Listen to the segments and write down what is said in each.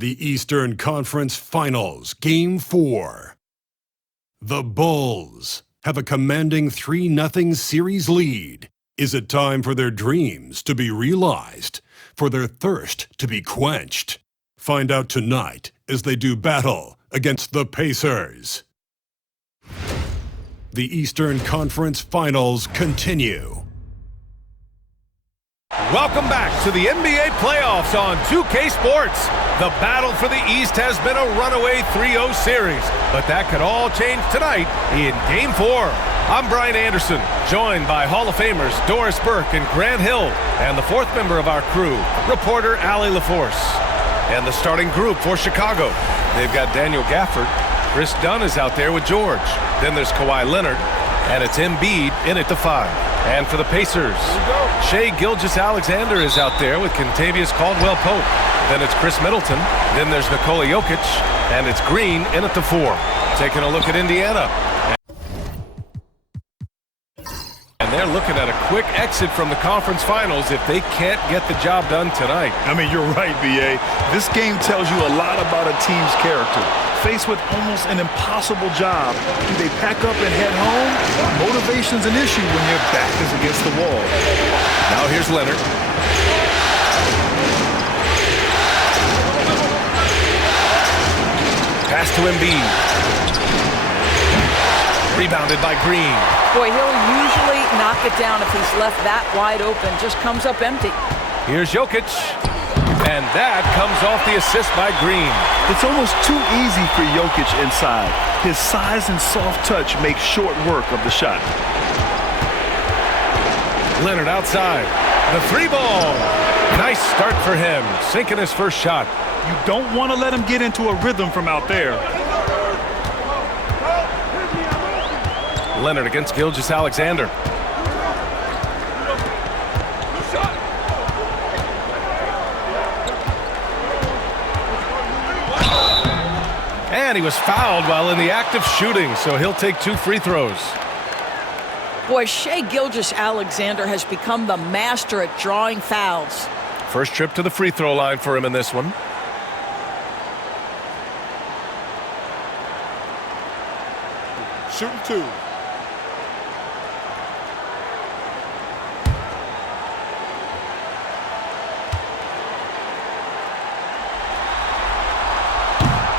The Eastern Conference Finals, Game 4. The Bulls have a commanding 3-0 series lead. Is it time for their dreams to be realized, for their thirst to be quenched? Find out tonight as they do battle against the Pacers. The Eastern Conference Finals continue. Welcome back to the NBA playoffs on 2K Sports. The battle for the East has been a runaway 3-0 series, but that could all change tonight in Game 4. I'm Brian Anderson, joined by Hall of Famers Doris Burke and Grant Hill, and the fourth member of our crew, reporter Allie LaForce. And the starting group for Chicago, they've got Daniel Gafford. Chris Dunn is out there with George. Then there's Kawhi Leonard, and it's Embiid in at the 5. And for the Pacers, Shai Gilgeous-Alexander is out there with Kentavious Caldwell-Pope. Then it's Chris Middleton. Then there's Nikola Jokic, and it's Green in at the 4. Taking a look at Indiana. And they're looking at a quick exit from the conference finals if they can't get the job done tonight. I mean, you're right, B.A. This game tells you a lot about a team's character. Faced with almost an impossible job, do they pack up and head home? Motivation's an issue when your back is against the wall. Now here's Leonard. Pass to Embiid. Rebounded by Green. Boy, he'll usually knock it down if he's left that wide open. Just comes up empty. Here's Jokic. And that comes off the assist by Green. It's almost too easy for Jokic inside. His size and soft touch make short work of the shot. Leonard outside. The 3-ball. Nice start for him, sinking his first shot. You don't want to let him get into a rhythm from out there. Leonard against Gilgeous-Alexander. And he was fouled while in the act of shooting, so he'll take 2 free throws. Boy, Shai Gilgeous-Alexander has become the master at drawing fouls. First trip to the free throw line for him in this one. Shooting 2.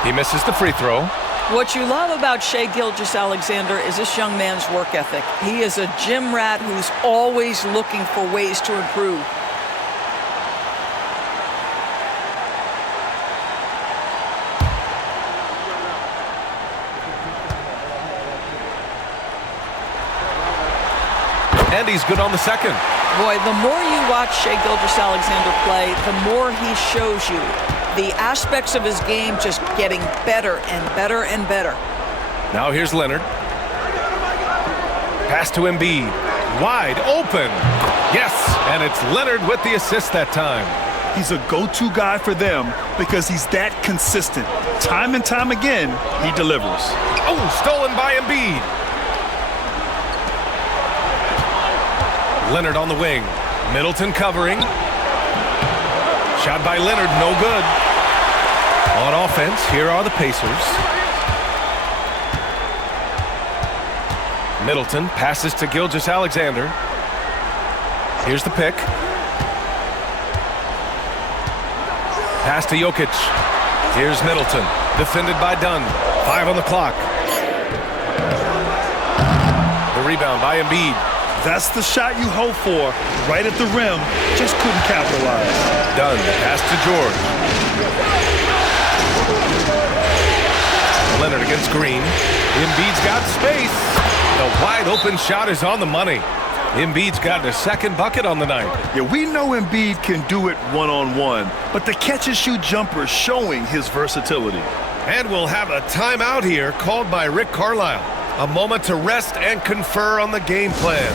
He misses the free throw. What you love about Shai Gilgeous-Alexander is this young man's work ethic. He is a gym rat who's always looking for ways to improve. And he's good on the second. Boy, the more you watch Shai Gilgeous-Alexander play, the more he shows you the aspects of his game just getting better and better and better. Now here's Leonard. Pass to Embiid. Wide open. Yes, and it's Leonard with the assist that time. He's a go-to guy for them because he's that consistent. Time and time again, he delivers. Oh, stolen by Embiid. Leonard on the wing. Middleton covering. Shot by Leonard, no good. On offense, here are the Pacers. Middleton passes to Gilgeous-Alexander. Here's the pick. Pass to Jokic. Here's Middleton, defended by Dunn. 5 on the clock. The rebound by Embiid. That's the shot you hope for, right at the rim, just couldn't capitalize. Dunn, pass to George. Leonard against Green. Embiid's got space. The wide open shot is on the money. Embiid's got a second bucket on the night. Yeah, we know Embiid can do it one-on-one, but the catch-and-shoot jumper is showing his versatility. And we'll have a timeout here called by Rick Carlisle. A moment to rest and confer on the game plan.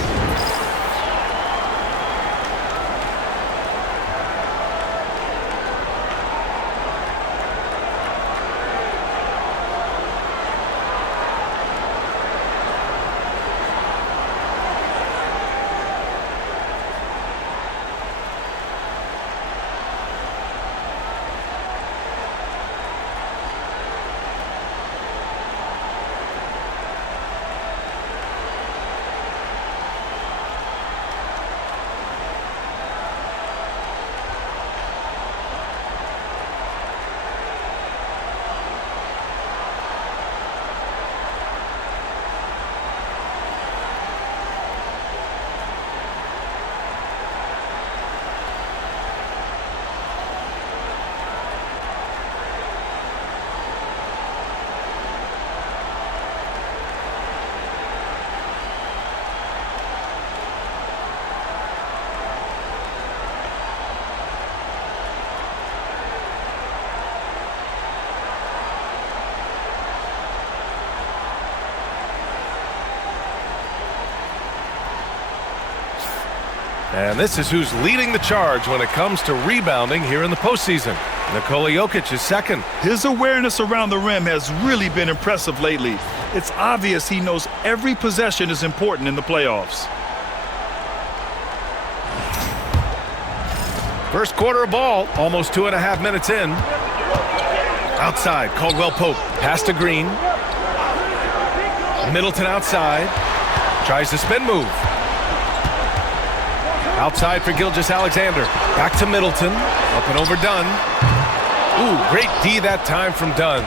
And this is who's leading the charge when it comes to rebounding here in the postseason. Nikola Jokic is second. His awareness around the rim has really been impressive lately. It's obvious he knows every possession is important in the playoffs. First quarter of ball, almost 2.5 minutes in. Outside, Caldwell Pope. Pass to Green. Middleton outside. Tries the spin move. Outside for Gilgeous-Alexander. Back to Middleton. Up and over Dunn. Ooh, great D that time from Dunn.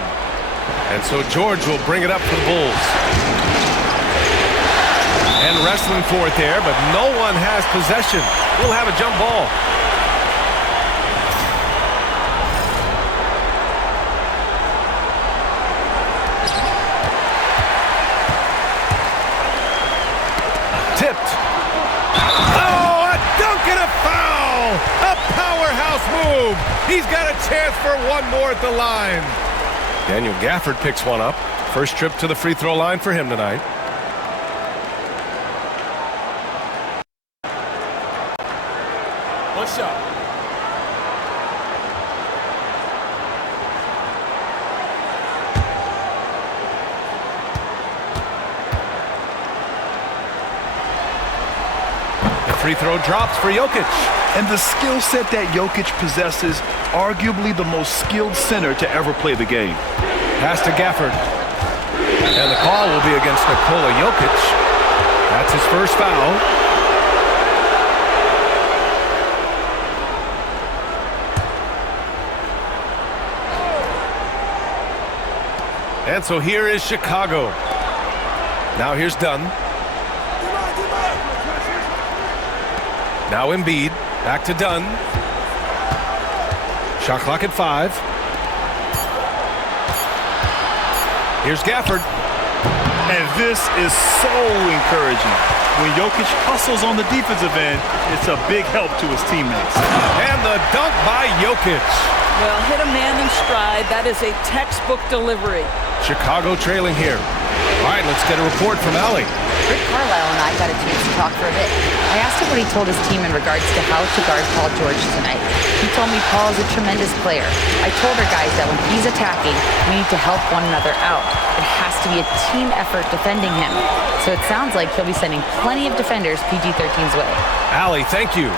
And so George will bring it up for the Bulls. And wrestling for it there, but no one has possession. We'll have a jump ball. Tipped. Oh, a dunk and a foul! A powerhouse move! He's got a chance for one more at the line. Daniel Gafford picks one up. First trip to the free throw line for him tonight. What's up? Free throw drops for Jokic. And the skill set that Jokic possesses, arguably the most skilled center to ever play the game. Pass to Gafford. And the call will be against Nikola Jokic. That's his first foul. And so here is Chicago. Now here's Dunn. Now Embiid, back to Dunn. Shot clock at 5. Here's Gafford. And this is so encouraging. When Jokic hustles on the defensive end, it's a big help to his teammates. And the dunk by Jokic. Well, hit a man in stride. That is a textbook delivery. Chicago trailing here. All right, let's get a report from Allie. Rick Carlisle and I got a chance to talk for a bit. I asked him what he told his team in regards to how to guard Paul George tonight. He told me Paul is a tremendous player. I told our guys that when he's attacking, we need to help one another out. It has to be a team effort defending him. So it sounds like he'll be sending plenty of defenders PG-13's way. Allie, thank you.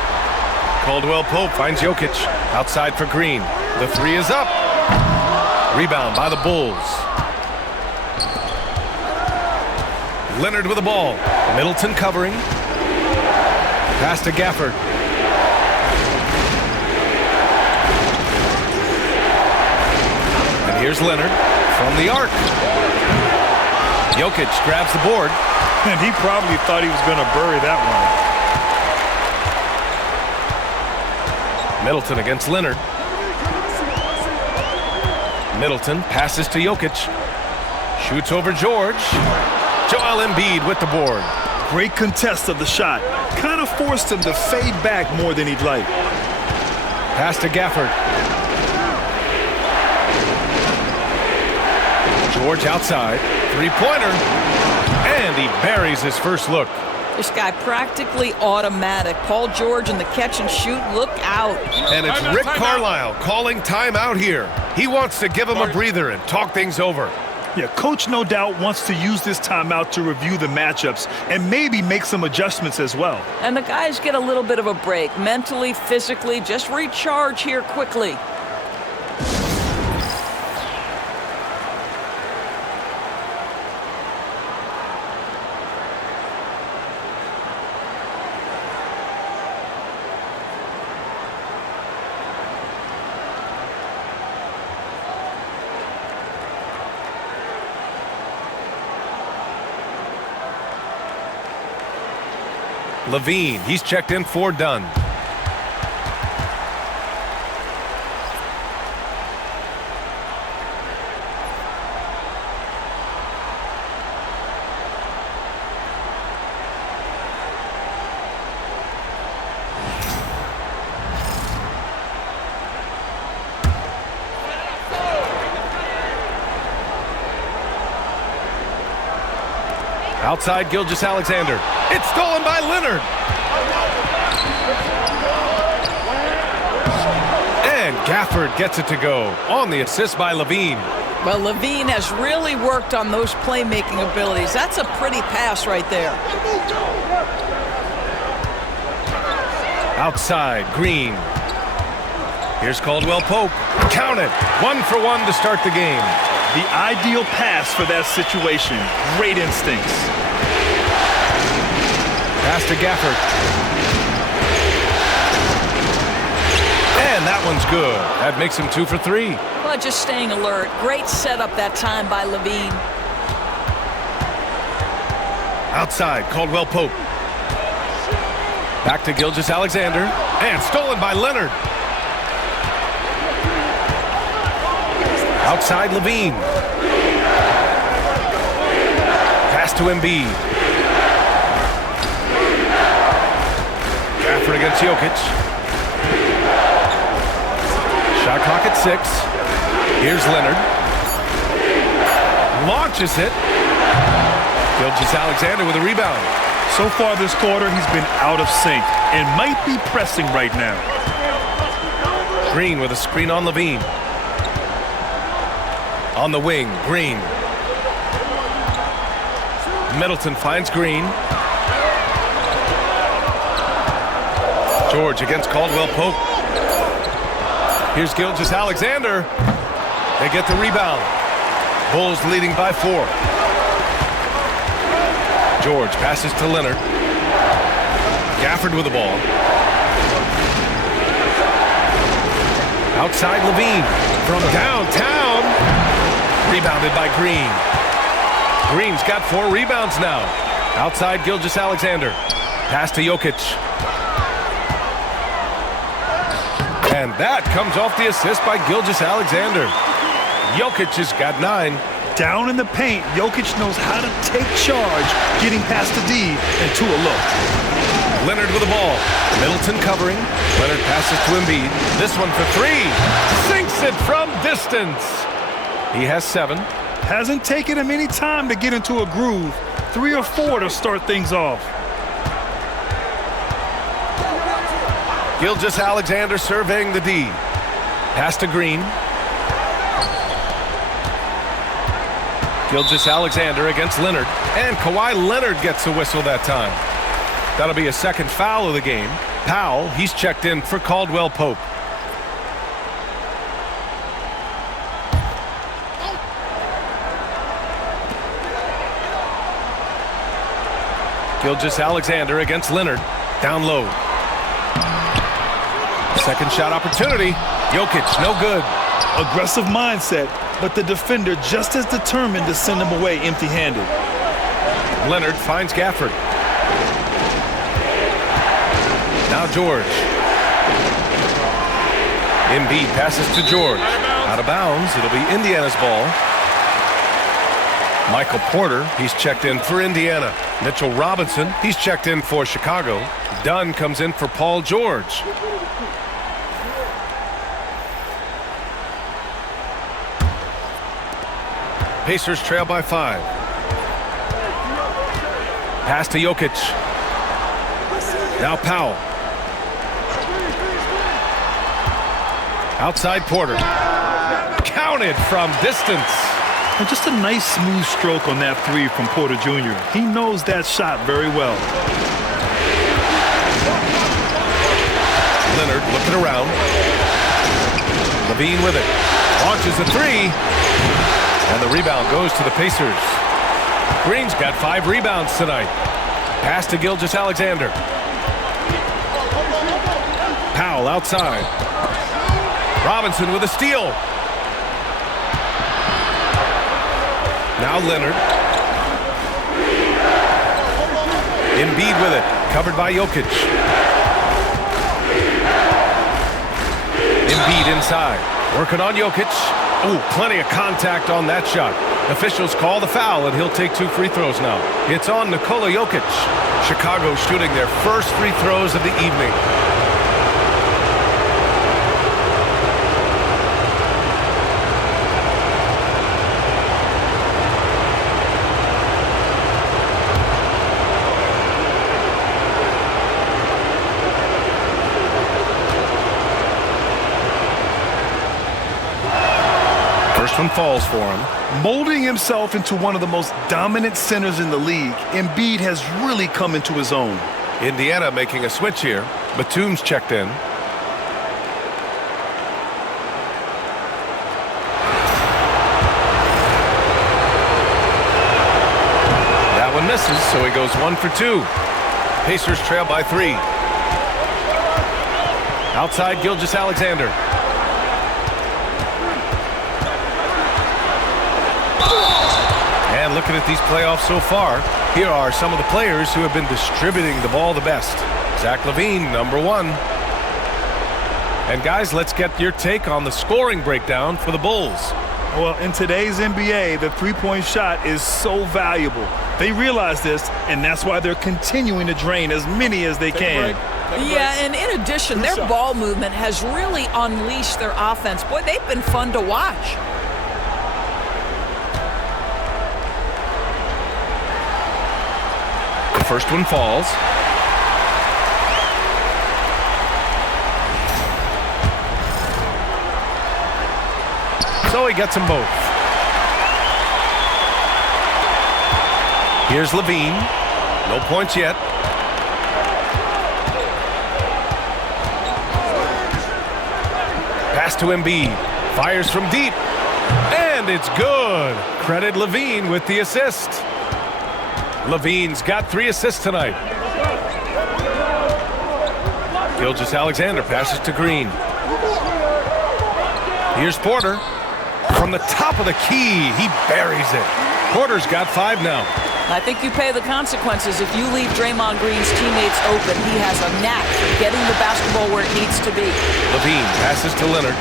Caldwell Pope finds Jokic. Outside for Green. The three is up. Rebound by the Bulls. Leonard with the ball. Middleton covering. Pass to Gafford. And here's Leonard from the arc. Jokic grabs the board. And he probably thought he was going to bury that one. Middleton against Leonard. Middleton passes to Jokic. Shoots over George. Joel Embiid with the board. Great contest of the shot. Kind of forced him to fade back more than he'd like. Pass to Gafford. George outside. Three-pointer. And he buries his first look. This guy practically automatic. Paul George in the catch and shoot. Look out. And it's Rick Carlisle calling timeout here. He wants to give him a breather and talk things over. Yeah, coach no doubt wants to use this timeout to review the matchups and maybe make some adjustments as well. And the guys get a little bit of a break. Mentally, physically, just recharge here quickly. Levine, he's checked in for Dunn. Outside Gilgeous-Alexander. It's stolen by Leonard. Gafford gets it to go on the assist by Levine. Well, Levine has really worked on those playmaking abilities. That's a pretty pass right there. Outside, Green. Here's Caldwell Pope. Count it. 1 for 1 to start the game. The ideal pass for that situation. Great instincts. Pass to Gafford. And that one's good. That makes him 2 for 3. Well, just staying alert. Great setup that time by Levine. Outside, Caldwell Pope. Back to Gilgeous-Alexander. And stolen by Leonard. Outside, Levine. Pass to Embiid. Gafford against Jokic. Shot clock at 6. Here's Leonard. Launches it. Gilgeous-Alexander with a rebound. So far this quarter, he's been out of sync and might be pressing right now. Green with a screen on Levine. On the wing, Green. Middleton finds Green. George against Caldwell Pope. Here's Gilgeous-Alexander. They get the rebound. Bulls leading by 4. George passes to Leonard. Gafford with the ball. Outside Levine from downtown. Rebounded by Green. Green's got 4 rebounds now. Outside Gilgeous-Alexander. Pass to Jokic. And that comes off the assist by Gilgeous-Alexander. Jokic has got 9. Down in the paint, Jokic knows how to take charge, getting past the D and to a look. Leonard with the ball. Middleton covering. Leonard passes to Embiid. This one for 3. Sinks it from distance. He has 7. Hasn't taken him any time to get into a groove. 3 or 4 to start things off. Gilgeous-Alexander surveying the D. Pass to Green. Gilgeous-Alexander against Leonard. And Kawhi Leonard gets a whistle that time. That'll be a second foul of the game. Powell, he's checked in for Caldwell Pope. Gilgeous-Alexander against Leonard. Down low. Second shot opportunity. Jokic, no good. Aggressive mindset, but the defender just as determined to send him away empty-handed. Leonard finds Gafford. Now George. Embiid passes to George. Out of bounds. It'll be Indiana's ball. Michael Porter, he's checked in for Indiana. Mitchell Robinson, he's checked in for Chicago. Dunn comes in for Paul George. Pacers trail by 5. Pass to Jokic. Now Powell. Outside Porter. Counted from distance. And just a nice smooth stroke on that 3 from Porter Jr. He knows that shot very well. Leonard looking around. Levine with it. Launches a 3. And the rebound goes to the Pacers. Green's got 5 rebounds tonight. Pass to Gilgeous-Alexander. Powell outside. Robinson with a steal. Now Leonard. Embiid with it. Covered by Jokic. Embiid inside. Working on Jokic. Ooh, plenty of contact on that shot. Officials call the foul, and he'll take 2 free throws now. It's on Nikola Jokic. Chicago shooting their first free throws of the evening. First one falls for him. Molding himself into one of the most dominant centers in the league, Embiid has really come into his own. Indiana making a switch here. Batum's checked in. That one misses, so he goes 1 for 2. Pacers trail by 3. Outside, Gilgeous-Alexander. And looking at these playoffs so far, here are some of the players who have been distributing the ball the best. Zach LaVine, #1. And guys, let's get your take on the scoring breakdown for the Bulls. Well, in today's NBA, the three-point shot is so valuable. They realize this, and that's why they're continuing to drain as many as they can. Yeah, and in addition, their ball movement has really unleashed their offense. Boy, they've been fun to watch. The first one falls. So he gets them both. Here's LaVine. No points yet. Pass to Embiid. Fires from deep. And it's good. Credit LaVine with the assist. LaVine's got 3 assists tonight. Gilgeous-Alexander passes to Green. Here's Porter. From the top of the key, he buries it. Porter's got 5 now. I think you pay the consequences if you leave Draymond Green's teammates open. He has a knack for getting the basketball where it needs to be. LaVine passes to Leonard.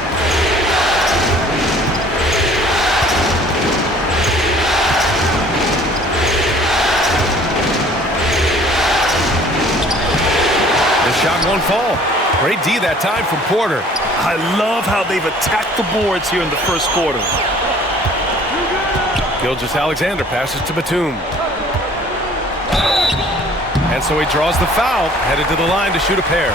The shot won't fall. Great D that time from Porter. I love how they've attacked the boards here in the first quarter. Gilgeous-Alexander passes to Batum. And so he draws the foul, headed to the line to shoot a pair.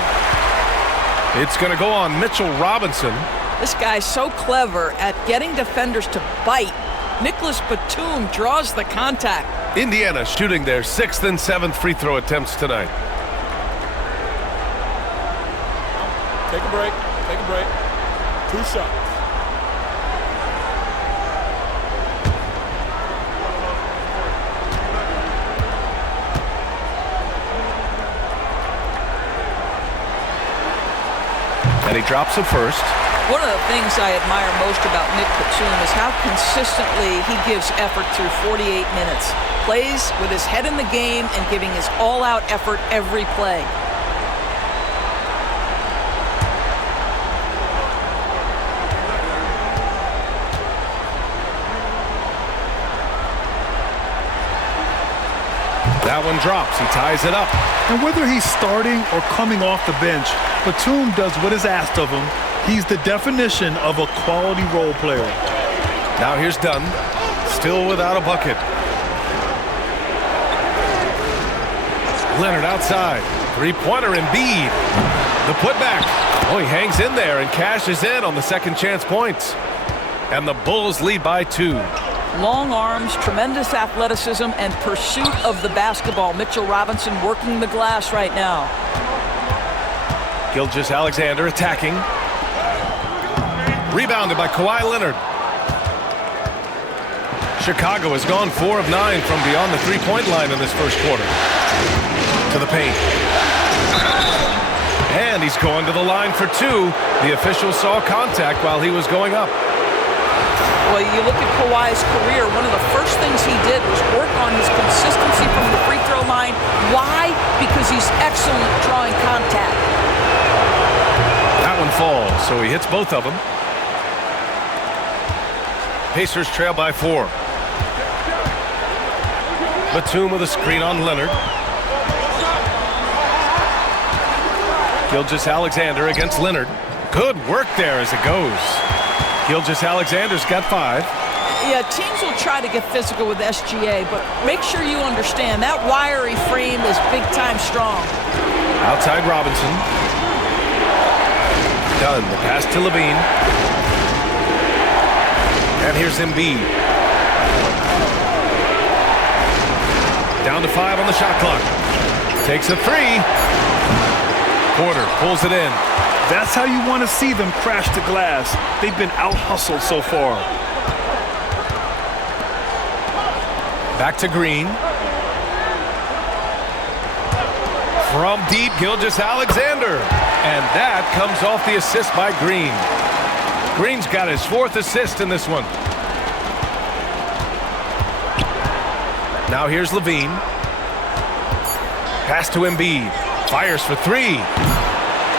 It's going to go on Mitchell Robinson. This guy's so clever at getting defenders to bite. Nicholas Batum draws the contact. Indiana shooting their 6th and 7th free throw attempts tonight. Take a break. Take a break. 2 shots. And he drops it first. One of the things I admire most about Nick Batum is how consistently he gives effort through 48 minutes. Plays with his head in the game and giving his all-out effort every play. That one drops. He ties it up. And whether he's starting or coming off the bench, Batum does what is asked of him. He's the definition of a quality role player. Now here's Dunn. Still without a bucket. Leonard outside. Three-pointer Embiid. The putback. Oh, he hangs in there and cashes in on the second chance points. And the Bulls lead by 2. Long arms, tremendous athleticism, and pursuit of the basketball. Mitchell Robinson working the glass right now. Gilgeous-Alexander attacking. Rebounded by Kawhi Leonard. Chicago has gone 4 of 9 from beyond the three-point line in this first quarter. To the paint. And he's going to the line for 2. The official saw contact while he was going up. Well, you look at Kawhi's career, one of the first things he did was work on his consistency from the free throw line. Why? Because he's excellent at drawing contact. That one falls, so he hits both of them. Pacers trail by 4. Batum with a screen on Leonard. Gilgeous-Alexander against Leonard. Good work there as it goes. Gilgeous-Alexander's got 5. Yeah, teams will try to get physical with SGA, but make sure you understand that wiry frame is big-time strong. Outside Robinson. Dunn, the pass to LaVine. And here's Embiid. Down to 5 on the shot clock. Takes a 3. Porter pulls it in. That's how you want to see them crash the glass. They've been out-hustled so far. Back to Green. From deep, Gilgeous-Alexander. And that comes off the assist by Green. Green's got his 4th assist in this one. Now here's Levine. Pass to Embiid. Fires for 3.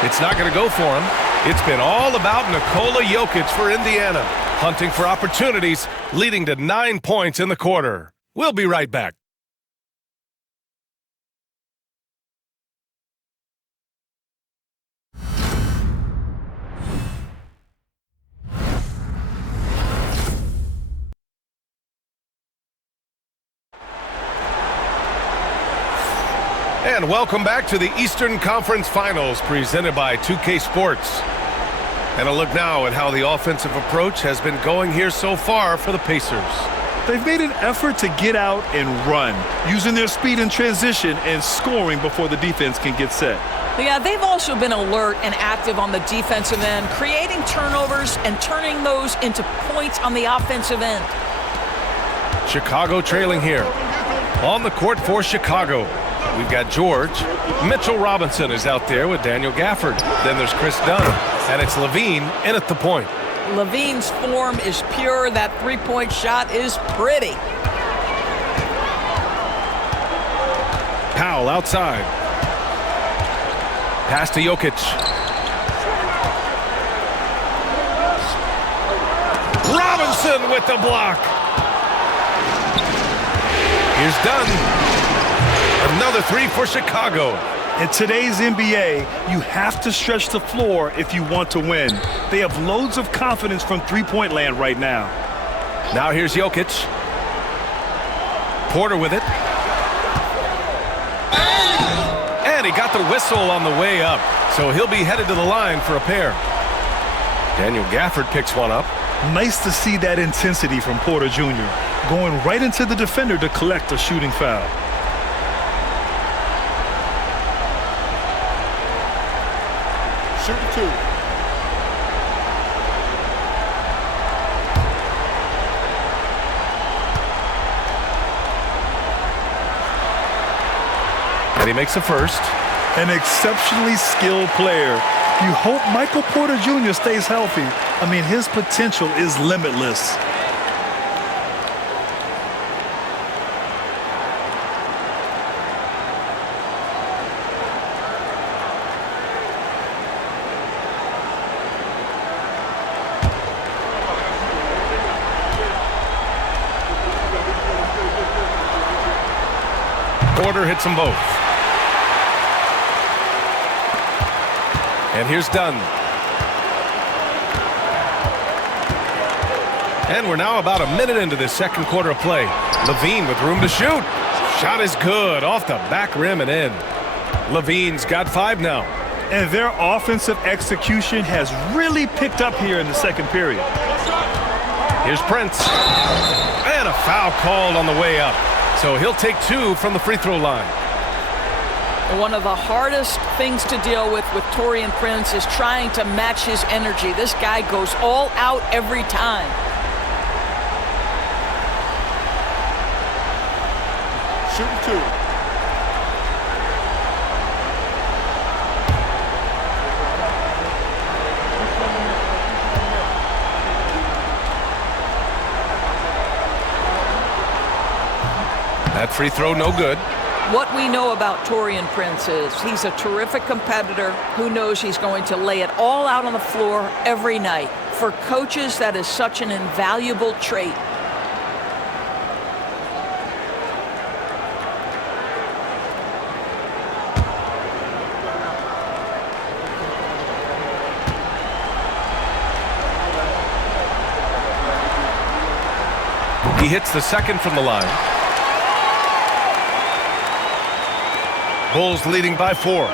It's not going to go for him. It's been all about Nikola Jokic for Indiana. Hunting for opportunities, leading to 9 points in the quarter. We'll be right back. And welcome back to the Eastern Conference Finals presented by 2K Sports. And a look now at how the offensive approach has been going here so far for the Pacers. They've made an effort to get out and run, using their speed in transition and scoring before the defense can get set. Yeah, they've also been alert and active on the defensive end, creating turnovers and turning those into points on the offensive end. Chicago trailing here. On the court for Chicago, we've got George. Mitchell Robinson is out there with Daniel Gafford. Then there's Chris Dunn, and it's Levine in at the point. Levine's form is pure. That three-point shot is pretty. Powell outside. Pass to Jokic. Robinson with the block. Here's Dunn. Another 3 for Chicago. In today's NBA, you have to stretch the floor if you want to win. They have loads of confidence from three-point land right now. Now here's Jokic. Porter with it. And he got the whistle on the way up, so he'll be headed to the line for a pair. Daniel Gafford picks one up. Nice to see that intensity from Porter Jr., going right into the defender to collect a shooting foul. Shooting 2. And he makes a first. An exceptionally skilled player. You hope Michael Porter Jr. stays healthy. I mean, his potential is limitless. Porter hits them both. And here's Dunn. And we're now about a minute into this second quarter of play. Levine with room to shoot. Shot is good, off the back rim and in. Levine's got 5 now. And their offensive execution has really picked up here in the second period. Here's Prince. And a foul called on the way up. So he'll take 2 from the free throw line. One of the hardest things to deal with Taurean Prince is trying to match his energy. This guy goes all out every time. Shooting 2. That free throw no good. What we know about Taurean Prince is he's a terrific competitor who knows he's going to lay it all out on the floor every night. For coaches, that is such an invaluable trait. He hits the second from the line. Bulls leading by 4.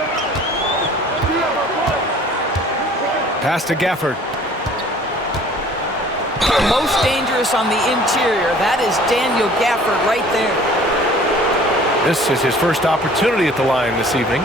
Pass to Gafford. Most dangerous on the interior. That is Daniel Gafford right there. This is his first opportunity at the line this evening.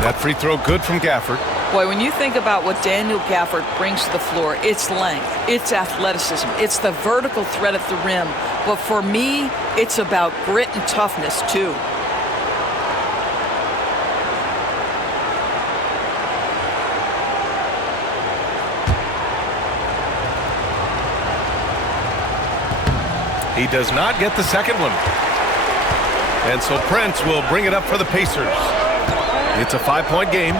That free throw good from Gafford. Boy, when you think about what Daniel Gafford brings to the floor, it's length, it's athleticism, it's the vertical threat at the rim. But for me, it's about grit and toughness, too. He does not get the second one. And so Prince will bring it up for the Pacers. It's a 5-point game.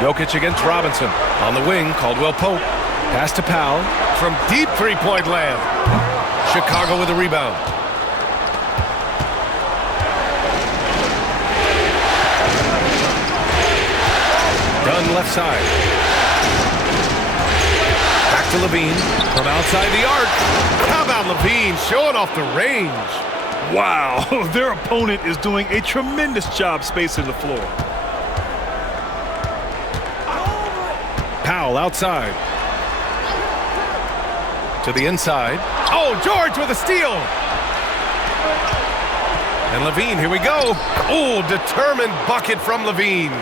Jokic against Robinson. On the wing, Caldwell Pope. Pass to Powell from deep three-point land. Chicago with a rebound. Dunn left side. Back to Levine from outside the arc. How about Levine showing off the range? Wow, their opponent is doing a tremendous job spacing the floor. Powell outside. To the inside. Oh, George with a steal. And Levine, here we go. Oh, determined bucket from Levine.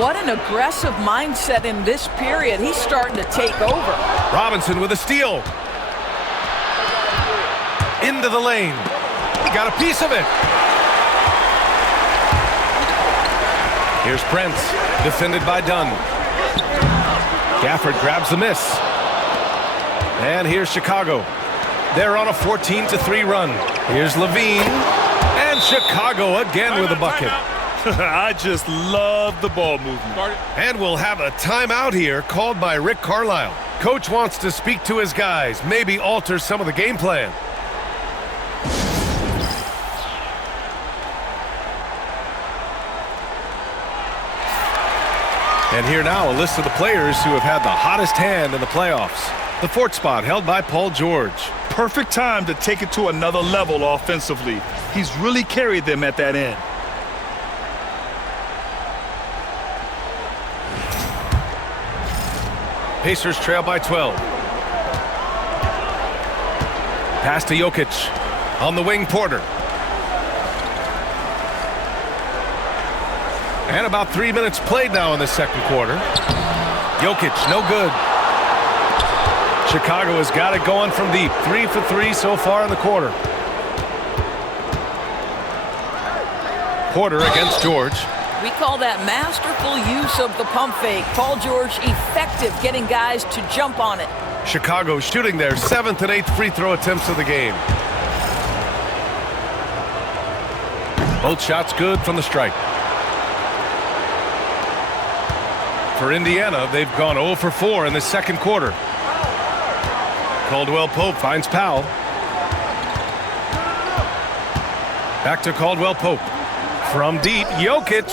What an aggressive mindset in this period. He's starting to take over. Robinson with a steal. Into the lane. He got a piece of it. Here's Prince, defended by Dunn. Gafford grabs the miss. And here's Chicago. They're on a 14-3 run. Here's Levine. And Chicago again with a bucket. I just love the ball movement. And we'll have a timeout here called by Rick Carlisle. Coach wants to speak to his guys, maybe alter some of the game plan. And here now, a list of the players who have had the hottest hand in the playoffs. The fourth spot held by Paul George. Perfect time to take it to another level offensively. He's really carried them at that end. Pacers trail by 12. Pass to Jokic. On the wing, Porter. And about 3 minutes played now in the second quarter. Jokic, no good. Chicago has got it going from deep. 3 for 3 so far in the quarter. Porter against George. We call that masterful use of the pump fake. Paul George effective getting guys to jump on it. Chicago shooting their 7th and 8th free throw attempts of the game. Both shots good from the strike. For Indiana, they've gone 0 for 4 in the second quarter. Caldwell Pope finds Powell. Back to Caldwell Pope. From deep, Jokic.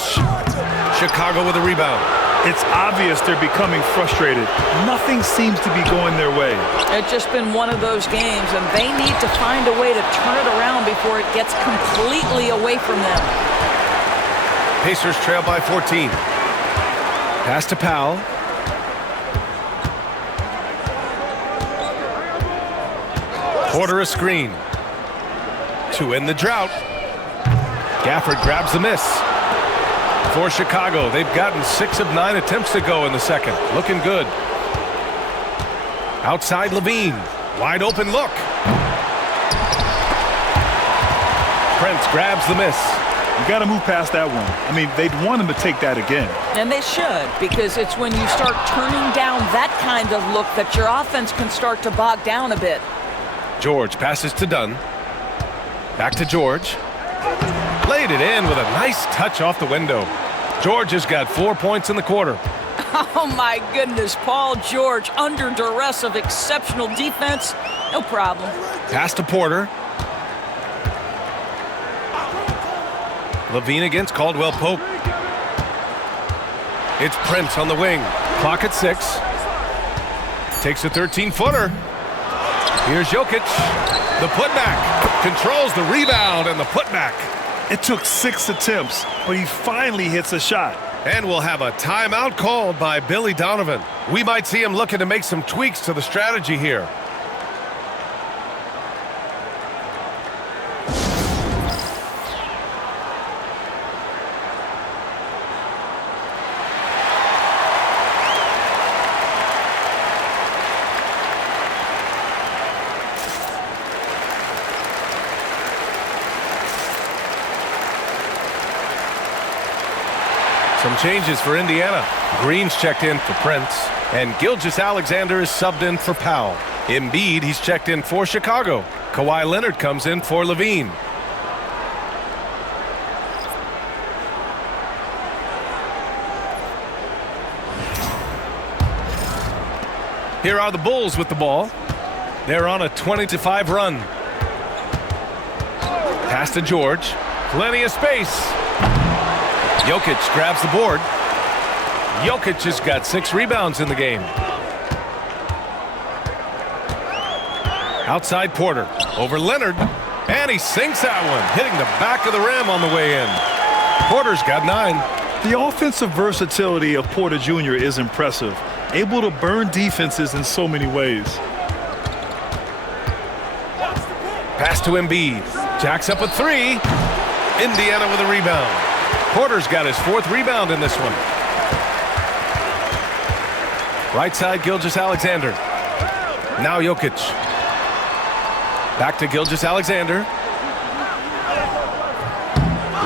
Chicago with a rebound. It's obvious they're becoming frustrated. Nothing seems to be going their way. It's just been one of those games, and they need to find a way to turn it around before it gets completely away from them. Pacers trail by 14. Pass to Powell. Porter a screen. To end the drought. Gafford grabs the miss. For Chicago, they've gotten 6 of 9 attempts to go in the second. Looking good. Outside Levine. Wide open look. Prince grabs the miss. You got to move past that one. I mean, they'd want him to take that again. And they should, because it's when you start turning down that kind of look that your offense can start to bog down a bit. George passes to Dunn. Back to George. Laid it in with a nice touch off the window. George has got 4 points in the quarter. Oh, my goodness. Paul George under duress of exceptional defense. No problem. Pass to Porter. Levine against Caldwell Pope. It's Prince on the wing. Clock at 6. Takes a 13-footer. Here's Jokic. The putback. Controls the rebound and the putback. It took 6 attempts, but he finally hits a shot. And we'll have a timeout called by Billy Donovan. We might see him looking to make some tweaks to the strategy here. Some changes for Indiana. Green's checked in for Prince, and Gilgeous-Alexander is subbed in for Powell. Embiid, he's checked in for Chicago. Kawhi Leonard comes in for Levine. Here are the Bulls with the ball. They're on a 20-5 run. Pass to George. Plenty of space. Jokic grabs the board. Jokic has got 6 rebounds in the game. Outside Porter. Over Leonard. And he sinks that one, hitting the back of the rim on the way in. Porter's got 9. The offensive versatility of Porter Jr. is impressive. Able to burn defenses in so many ways. Pass to Embiid. Jacks up a 3. Indiana with a rebound. Porter's got his 4th rebound in this one. Right side, Gilgeous-Alexander. Now Jokic. Back to Gilgeous-Alexander.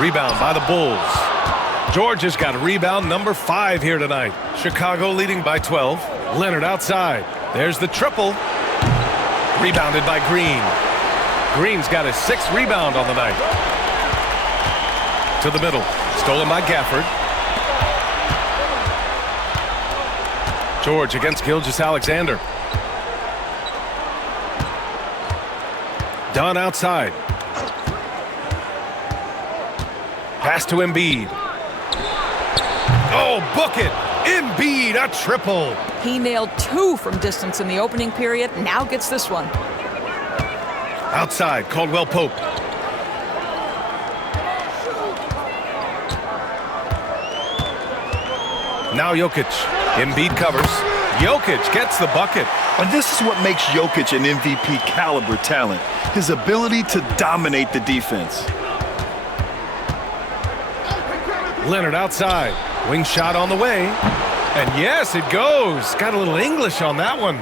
Rebound by the Bulls. George has got rebound number 5 here tonight. Chicago leading by 12. Leonard outside. There's the triple. Rebounded by Green. Green's got his 6th rebound on the night. To the middle. Stolen by Gafford. George against Gilgeous-Alexander. Dunn outside. Pass to Embiid. Oh, book it. Embiid, a triple. He nailed 2 from distance in the opening period. Now gets this one. Outside, Caldwell Pope. Now Jokic. Embiid covers. Jokic gets the bucket. And this is what makes Jokic an MVP caliber talent. His ability to dominate the defense. Leonard outside. Wing shot on the way. And yes, it goes. Got a little English on that one.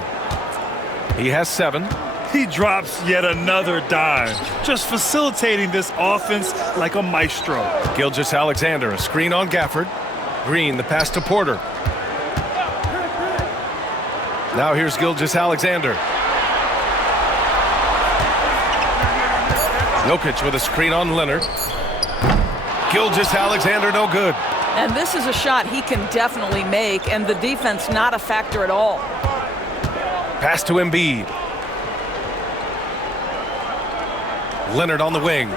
He has 7. He drops yet another dime, just facilitating this offense like a maestro. Gilgeous-Alexander, a screen on Gafford. Green, the pass to Porter. Now here's Gilgeous-Alexander. Jokic with a screen on Leonard. Gilgeous-Alexander no good. And this is a shot he can definitely make, and the defense not a factor at all. Pass to Embiid. Leonard on the wing.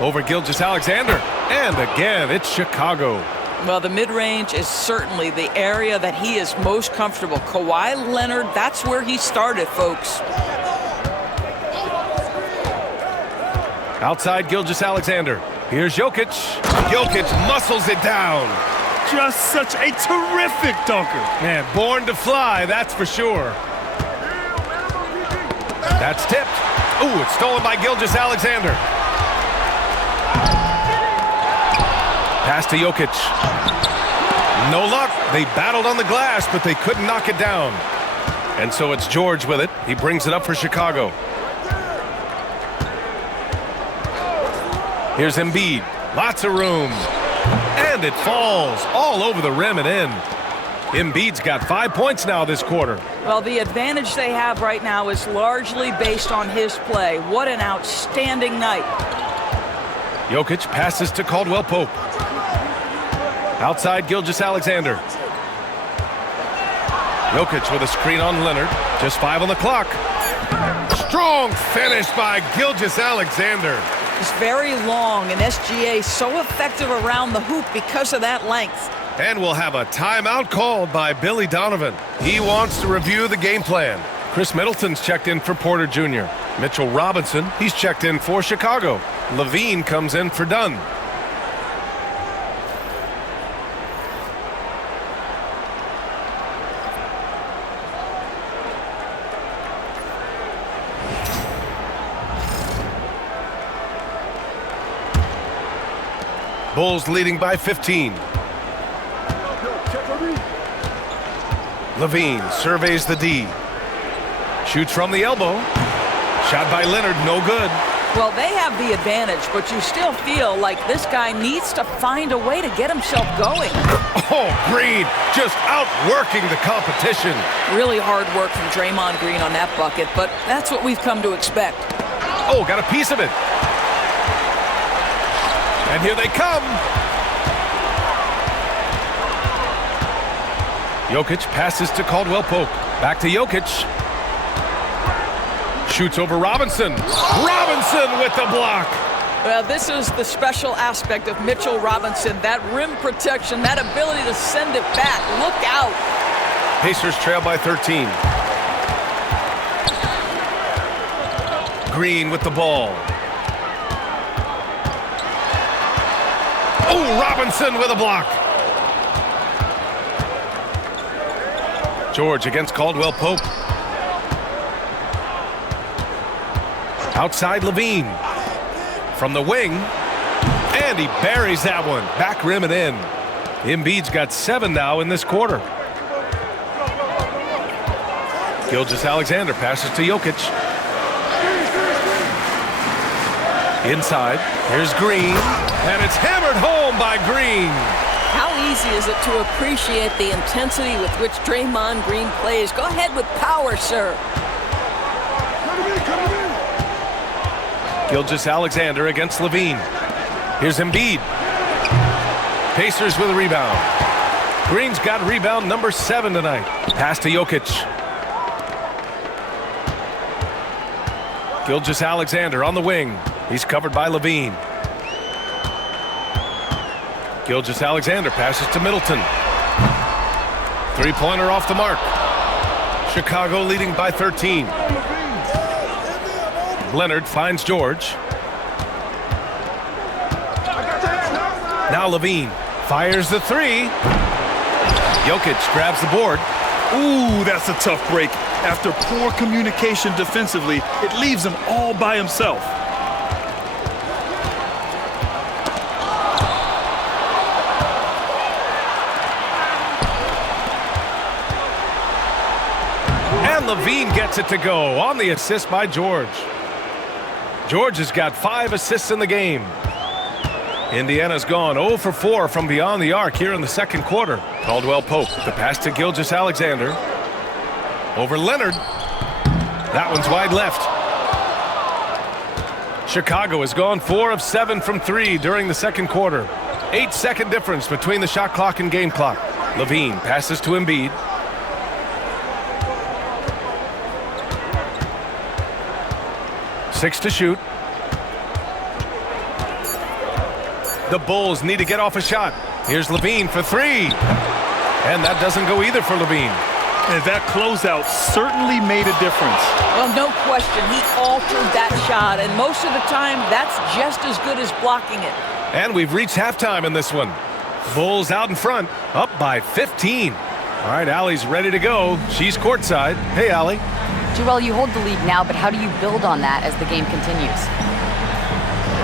Over Gilgeous-Alexander. And again, it's Chicago. Well, the mid-range is certainly the area that he is most comfortable. Kawhi Leonard, that's where he started, folks. Outside Gilgeous-Alexander. Here's Jokic. Jokic muscles it down. Just such a terrific dunker. Man, born to fly, that's for sure. That's tipped. Ooh, it's stolen by Gilgeous-Alexander. Pass to Jokic. No luck. They battled on the glass, but they couldn't knock it down. And so it's George with it. He brings it up for Chicago. Here's Embiid. Lots of room. And it falls all over the rim and in. Embiid's got 5 points now this quarter. Well, the advantage they have right now is largely based on his play. What an outstanding night. Jokic passes to Caldwell Pope. Outside Gilgeous-Alexander. Jokic with a screen on Leonard. Just 5 on the clock. Strong finish by Gilgeous-Alexander. It's very long, and SGA so effective around the hoop because of that length. And we'll have a timeout called by Billy Donovan. He wants to review the game plan. Chris Middleton's checked in for Porter Jr. Mitchell Robinson, he's checked in for Chicago. Levine comes in for Dunn. Bulls leading by 15. Levine surveys the D. Shoots from the elbow. Shot by Leonard, no good. Well, they have the advantage, but you still feel like this guy needs to find a way to get himself going. Oh, Green just outworking the competition. Really hard work from Draymond Green on that bucket, but that's what we've come to expect. Oh, got a piece of it. And here they come. Jokic passes to Caldwell Pope. Back to Jokic. Shoots over Robinson. Robinson with the block. Well, this is the special aspect of Mitchell Robinson. That rim protection, that ability to send it back. Look out. Pacers trail by 13. Green with the ball. Oh, Robinson with a block. George against Caldwell Pope. Outside Levine. From the wing. And he buries that one. Back rim and in. Embiid's got 7 now in this quarter. Gilgeous-Alexander passes to Jokic. Inside. Here's Green. And it's hammered home by Green. How easy is it to appreciate the intensity with which Draymond Green plays? Go ahead with power, sir. Gilgeous-Alexander against Levine. Here's Embiid. Pacers with a rebound. Green's got rebound number 7 tonight. Pass to Jokic. Gilgeous-Alexander on the wing. He's covered by Levine. Gilgeous-Alexander passes to Middleton. Three-pointer off the mark. Chicago leading by 13. Leonard finds George. Now Levine fires the 3. Jokic grabs the board. Ooh, that's a tough break. After poor communication defensively, it leaves him all by himself. And Levine gets it to go on the assist by George. George has got 5 assists in the game. Indiana's gone 0 for 4 from beyond the arc here in the second quarter. Caldwell Pope, the pass to Gilgeous-Alexander. Over Leonard. That one's wide left. Chicago has gone 4 of 7 from 3 during the second quarter. 8-second difference between the shot clock and game clock. Levine passes to Embiid. Six to shoot. The Bulls need to get off a shot. Here's Levine for 3. And that doesn't go either for Levine. And that closeout certainly made a difference. Well, no question. He altered that shot, and most of the time, that's just as good as blocking it. And we've reached halftime in this one. Bulls out in front, up by 15. All right, Allie's ready to go. She's courtside. Hey, Allie. Joel, you hold the lead now, but how do you build on that as the game continues?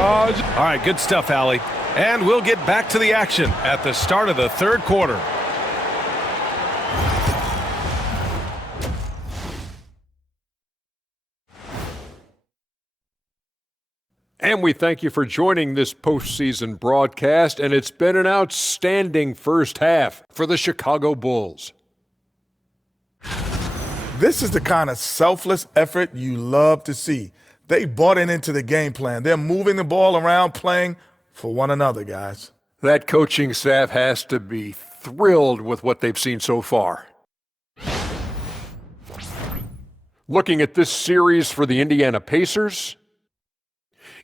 All right, good stuff, Allie. And we'll get back to the action at the start of the third quarter. And we thank you for joining this postseason broadcast, and it's been an outstanding first half for the Chicago Bulls. This is the kind of selfless effort you love to see. They bought into the game plan. They're moving the ball around, playing for one another, guys. That coaching staff has to be thrilled with what they've seen so far. Looking at this series for the Indiana Pacers.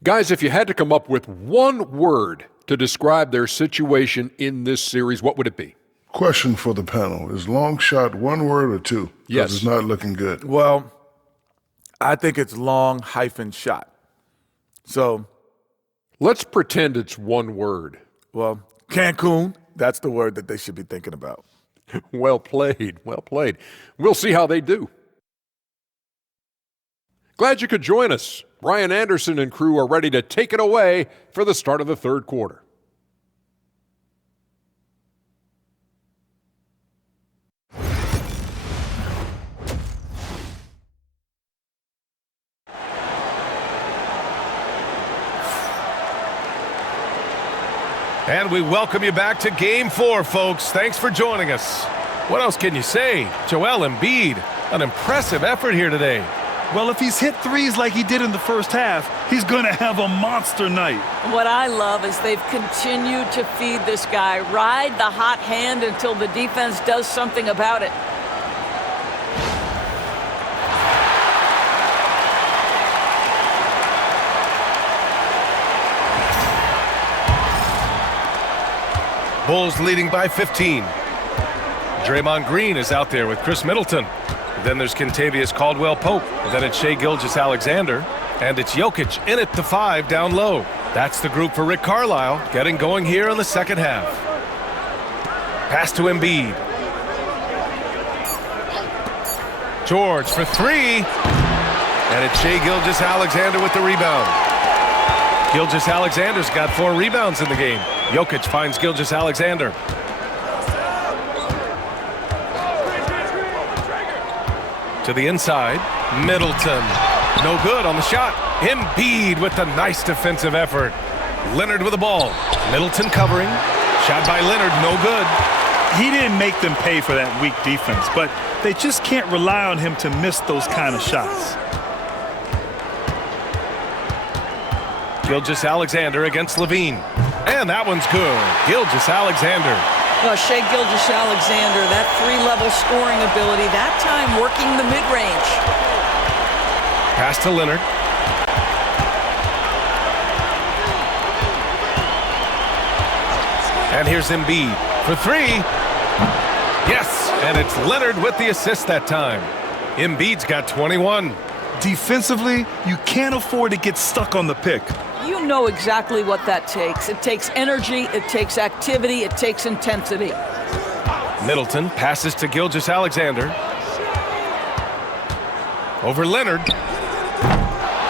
Guys, if you had to come up with one word to describe their situation in this series, what would it be? Question for the panel. Is long shot one word or two? Yes. It's not looking good. Well, I think it's long hyphen shot. So, let's pretend it's one word. well, Cancun, that's the word that they should be thinking about. Well played, well played. We'll see how they do. Glad you could join us. Brian Anderson and crew are ready to take it away for the start of the third quarter. And we welcome you back to Game 4, folks. Thanks for joining us. What else can you say? Joel Embiid, an impressive effort here today. Well, if he's hit threes like he did in the first half, he's going to have a monster night. What I love is they've continued to feed this guy, ride the hot hand until the defense does something about it. Bulls leading by 15. Draymond Green is out there with Chris Middleton. Then there's Kentavious Caldwell-Pope. Then it's Shai Gilgeous-Alexander. And it's Jokic in at the 5 down low. That's the group for Rick Carlisle getting going here in the second half. Pass to Embiid. George for 3. And it's Shai Gilgeous-Alexander with the rebound. Gilgeous-Alexander's got 4 rebounds in the game. Jokic finds Gilgeous-Alexander. To the inside, Middleton. No good on the shot. Embiid with the nice defensive effort. Leonard with the ball. Middleton covering. Shot by Leonard, no good. He didn't make them pay for that weak defense, but they just can't rely on him to miss those kind of shots. Gilgeous-Alexander against Levine. And that one's good. Gilgeous-Alexander. Well, Shai Gilgeous-Alexander, that 3-level scoring ability, that time working the mid-range. Pass to Leonard. And here's Embiid for 3. Yes, and it's Leonard with the assist that time. Embiid's got 21. Defensively, you can't afford to get stuck on the pick. You know exactly what that takes. It takes energy, it takes activity, it takes intensity. Middleton passes to Gilgeous-Alexander. Over Leonard.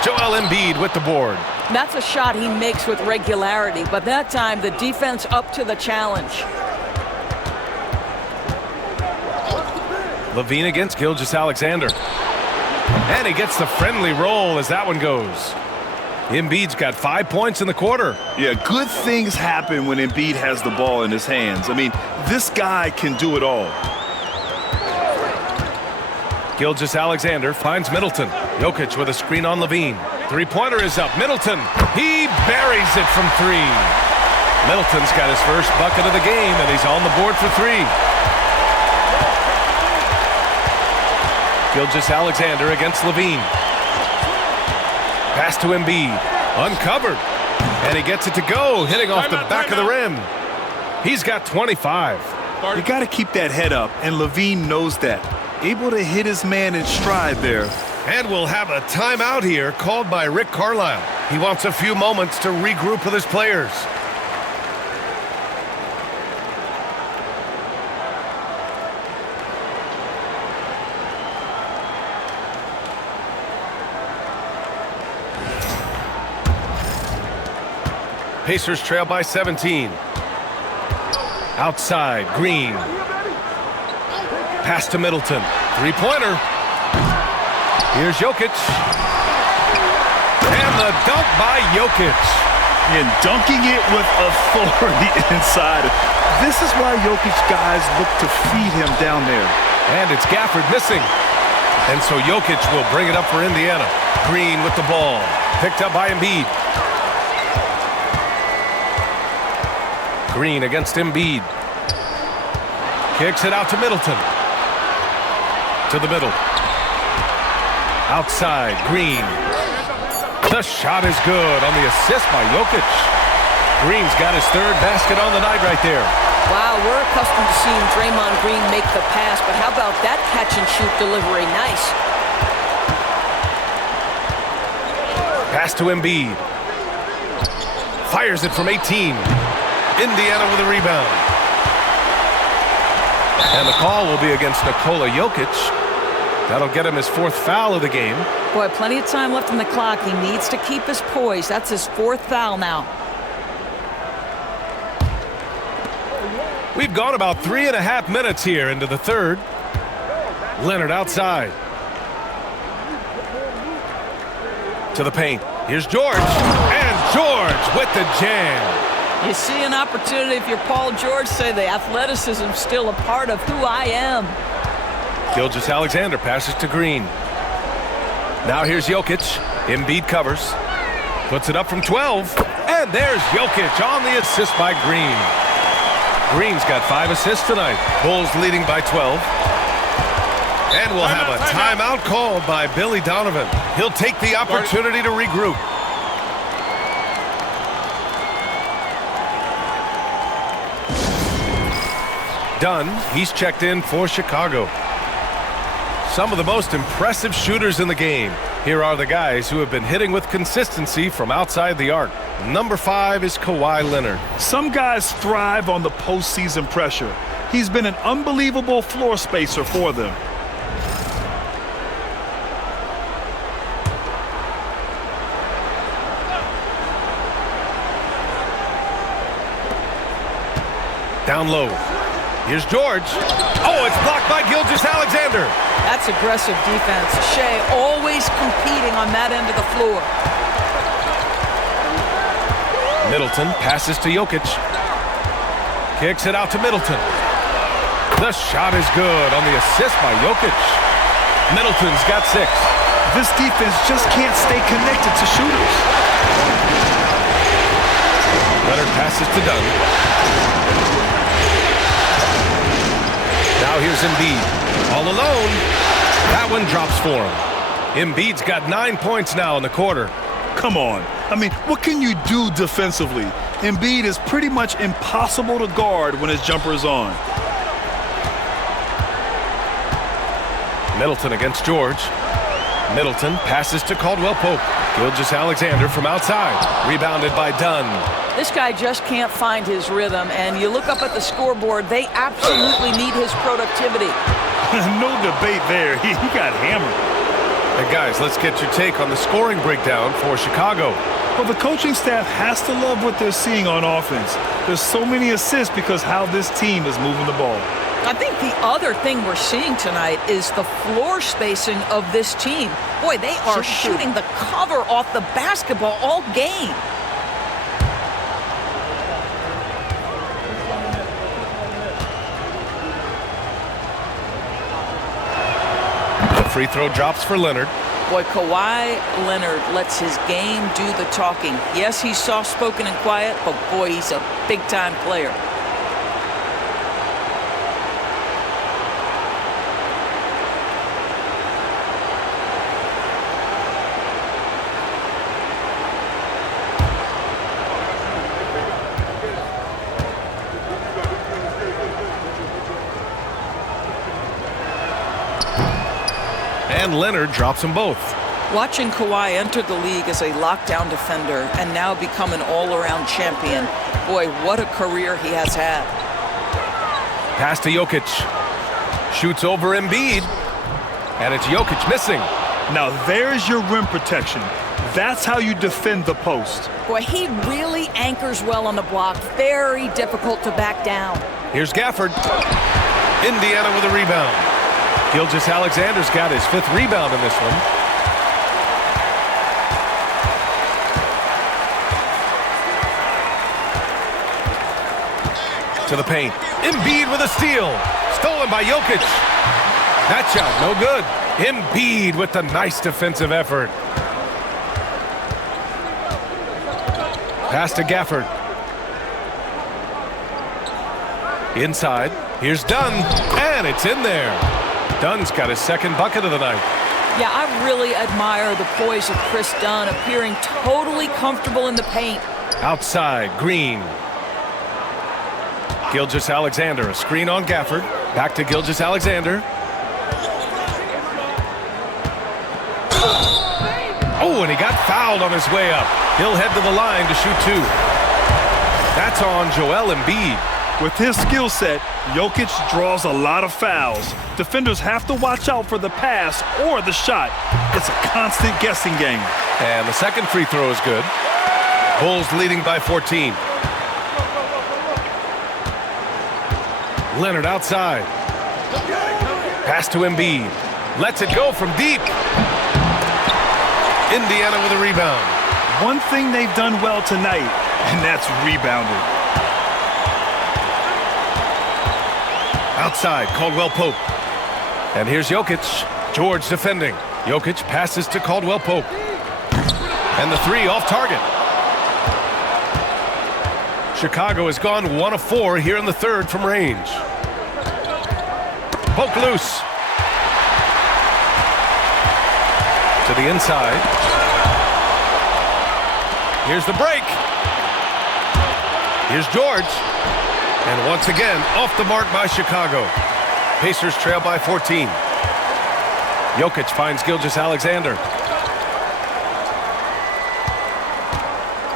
Joel Embiid with the board. That's a shot he makes with regularity, but that time the defense up to the challenge. Levine against Gilgeous-Alexander. And he gets the friendly roll as that one goes. Embiid's got 5 points in the quarter. Yeah, good things happen when Embiid has the ball in his hands. I mean, this guy can do it all. Gilgeous-Alexander finds Middleton. Jokic with a screen on Levine. Three-pointer is up. Middleton, he buries it from 3. Middleton's got his first bucket of the game, and he's on the board for 3. Gilgeous-Alexander against Levine. Pass to Embiid. Uncovered. And he gets it to go, hitting off the back of the rim. He's got 25. You got to keep that head up, and Levine knows that. Able to hit his man in stride there. And we'll have a timeout here called by Rick Carlisle. He wants a few moments to regroup with his players. Pacers trail by 17. Outside, Green. Pass to Middleton. Three-pointer. Here's Jokic. And the dunk by Jokic. And dunking it with authority inside. This is why Jokic guys look to feed him down there. And it's Gafford missing. And so Jokic will bring it up for Indiana. Green with the ball. Picked up by Embiid. Green against Embiid. Kicks it out to Middleton. To the middle. Outside, Green. The shot is good on the assist by Jokic. Green's got his third basket on the night right there. Wow, we're accustomed to seeing Draymond Green make the pass, but how about that catch-and-shoot delivery? Nice. Pass to Embiid. Fires it from 18. Indiana with a rebound. And the call will be against Nikola Jokic. That'll get him his fourth foul of the game. Boy, plenty of time left on the clock. He needs to keep his poise. That's his fourth foul now. We've gone about 3.5 minutes here into the third. Leonard outside. To the paint. Here's George. And George with the jam. You see an opportunity if you're Paul George, say the athleticism's still a part of who I am. Gilgeous-Alexander passes to Green. Now here's Jokic. Embiid covers. Puts it up from 12. And there's Jokic on the assist by Green. Green's got 5 assists tonight. Bulls leading by 12. And we'll have a timeout called by Billy Donovan. He'll take the opportunity to regroup. Dunn, he's checked in for Chicago. Some of the most impressive shooters in the game. Here are the guys who have been hitting with consistency from outside the arc. Number 5 is Kawhi Leonard. Some guys thrive on the postseason pressure. He's been an unbelievable floor spacer for them. Down low. Here's George. Oh, it's blocked by Gilgeous-Alexander. That's aggressive defense. Shea always competing on that end of the floor. Middleton passes to Jokic. Kicks it out to Middleton. The shot is good on the assist by Jokic. Middleton's got 6. This defense just can't stay connected to shooters. Leonard passes to Dunn. Now here's Embiid. All alone. That one drops for him. Embiid's got 9 points now in the quarter. Come on. I mean, what can you do defensively? Embiid is pretty much impossible to guard when his jumper is on. Middleton against George. Middleton passes to Caldwell-Pope. Gilgeous-Alexander from outside. Rebounded by Dunn. This guy just can't find his rhythm, and you look up at the scoreboard, they absolutely need his productivity. No debate there. He got hammered. Hey guys, let's get your take on the scoring breakdown for Chicago. Well, the coaching staff has to love what they're seeing on offense. There's so many assists because how this team is moving the ball. I think the other thing we're seeing tonight is the floor spacing of this team. Boy, they are shooting the cover off the basketball all game. The free throw drops for Leonard. Boy, Kawhi Leonard lets his game do the talking. Yes, he's soft-spoken and quiet, but boy, he's a big-time player. And Leonard drops them both. Watching Kawhi enter the league as a lockdown defender and now become an all-around champion, boy, what a career he has had. Pass to Jokic. Shoots over Embiid. And it's Jokic missing. Now there's your rim protection. That's how you defend the post. Boy, he really anchors well on the block. Very difficult to back down. Here's Gafford. Indiana with a rebound. Gilgeous-Alexander's got his 5th rebound in this one. To the paint. Embiid with a steal. Stolen by Jokic. That shot, no good. Embiid with the nice defensive effort. Pass to Gafford. Inside, here's Dunn, and it's in there. Dunn's got his second bucket of the night. Yeah, I really admire the poise of Chris Dunn, appearing totally comfortable in the paint. Outside, Green. Gilgeous-Alexander, a screen on Gafford. Back to Gilgeous-Alexander. Oh, and he got fouled on his way up. He'll head to the line to shoot 2. That's on Joel Embiid. With his skill set, Jokic draws a lot of fouls. Defenders have to watch out for the pass or the shot. It's a constant guessing game. And the second free throw is good. Bulls leading by 14. Leonard outside. Pass to Embiid. Lets it go from deep. Indiana with a rebound. One thing they've done well tonight, and that's rebounding. Outside, Caldwell Pope. And here's Jokic. George defending. Jokic passes to Caldwell Pope. And the 3 off target. Chicago has gone 1 of 4 here in the third from range. Poke loose. To the inside. Here's the break. Here's George. And once again, off the mark by Chicago. Pacers trail by 14. Jokic finds Gilgeous-Alexander.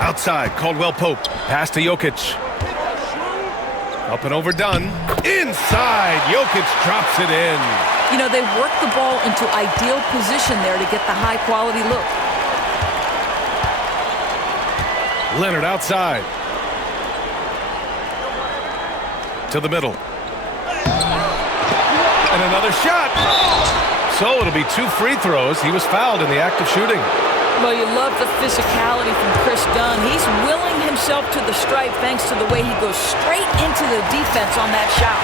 Outside, Caldwell Pope. Pass to Jokic. Up and over Dunn. Inside, Jokic drops it in. You know, they work the ball into ideal position there to get the high-quality look. Leonard outside. To the middle. And another shot. So it'll be 2 free throws. He was fouled in the act of shooting. Well, you love the physicality from Chris Dunn. He's willing himself to the stripe thanks to the way he goes straight into the defense on that shot.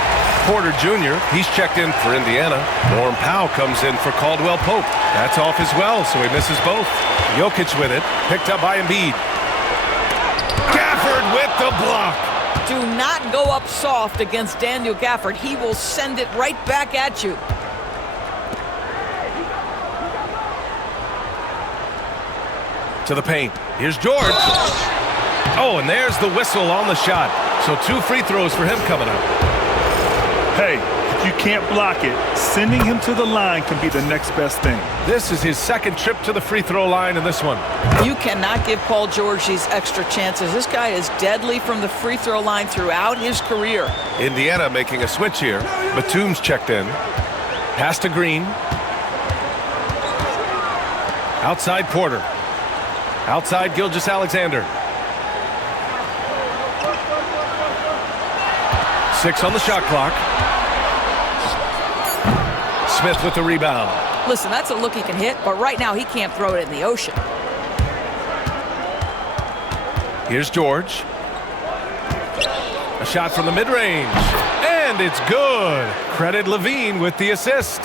Porter Jr., he's checked in for Indiana. Norm Powell comes in for Caldwell Pope. That's off as well, so he misses both. Jokic with it, picked up by Embiid. Gafford with the block. Do not go up soft against Daniel Gafford. He will send it right back at you. To the paint. Here's George. Oh, and there's the whistle on the shot. So 2 free throws for him coming up. Hey, if you can't block it, sending him to the line can be the next best thing. This is his second trip to the free throw line in this one. You cannot give Paul George these extra chances. This guy is deadly from the free throw line throughout his career. Indiana making a switch here. Batum's checked in. Pass to Green. Outside Porter. Outside Gilgeous-Alexander. 6 on the shot clock. Smith with the rebound. Listen, that's a look he can hit, but right now he can't throw it in the ocean. Here's George. A shot from the mid-range. And it's good. Credit Levine with the assist.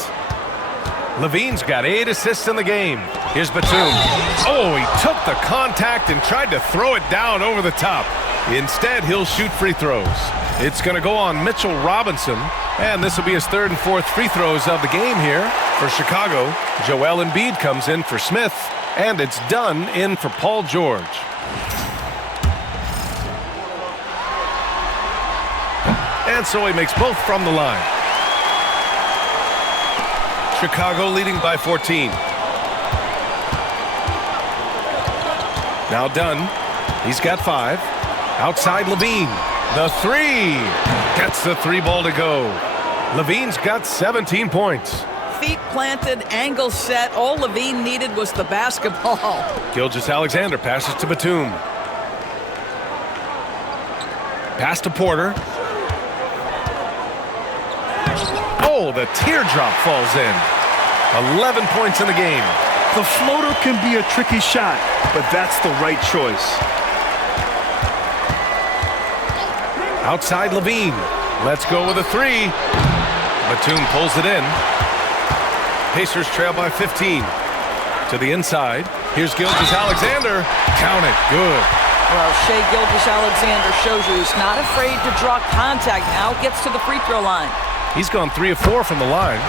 Levine's got 8 assists in the game. Here's Batum. Oh, he took the contact and tried to throw it down over the top. Instead, he'll shoot free throws. It's going to go on Mitchell Robinson, and this will be his 3rd and 4th free throws of the game here for Chicago. Joel Embiid comes in for Smith, and it's Dunn in for Paul George. And so he makes both from the line. Chicago leading by 14. Now Dunn. He's got 5. Outside Levine. The 3. Gets the 3 ball to go. Levine's got 17 points. Feet planted, angle set. All Levine needed was the basketball. Gilgeous-Alexander passes to Batum. Pass to Porter. Oh, the teardrop falls in. 11 points in the game. The floater can be a tricky shot, but that's the right choice. Outside Levine. Let's go with a 3. Batum pulls it in. Pacers trail by 15. To the inside. Here's Gilgeous-Alexander. Count it. Good. Well, Shai Gilgeous-Alexander shows you he's not afraid to draw contact. Now gets to the free throw line. He's gone 3 of 4 from the line.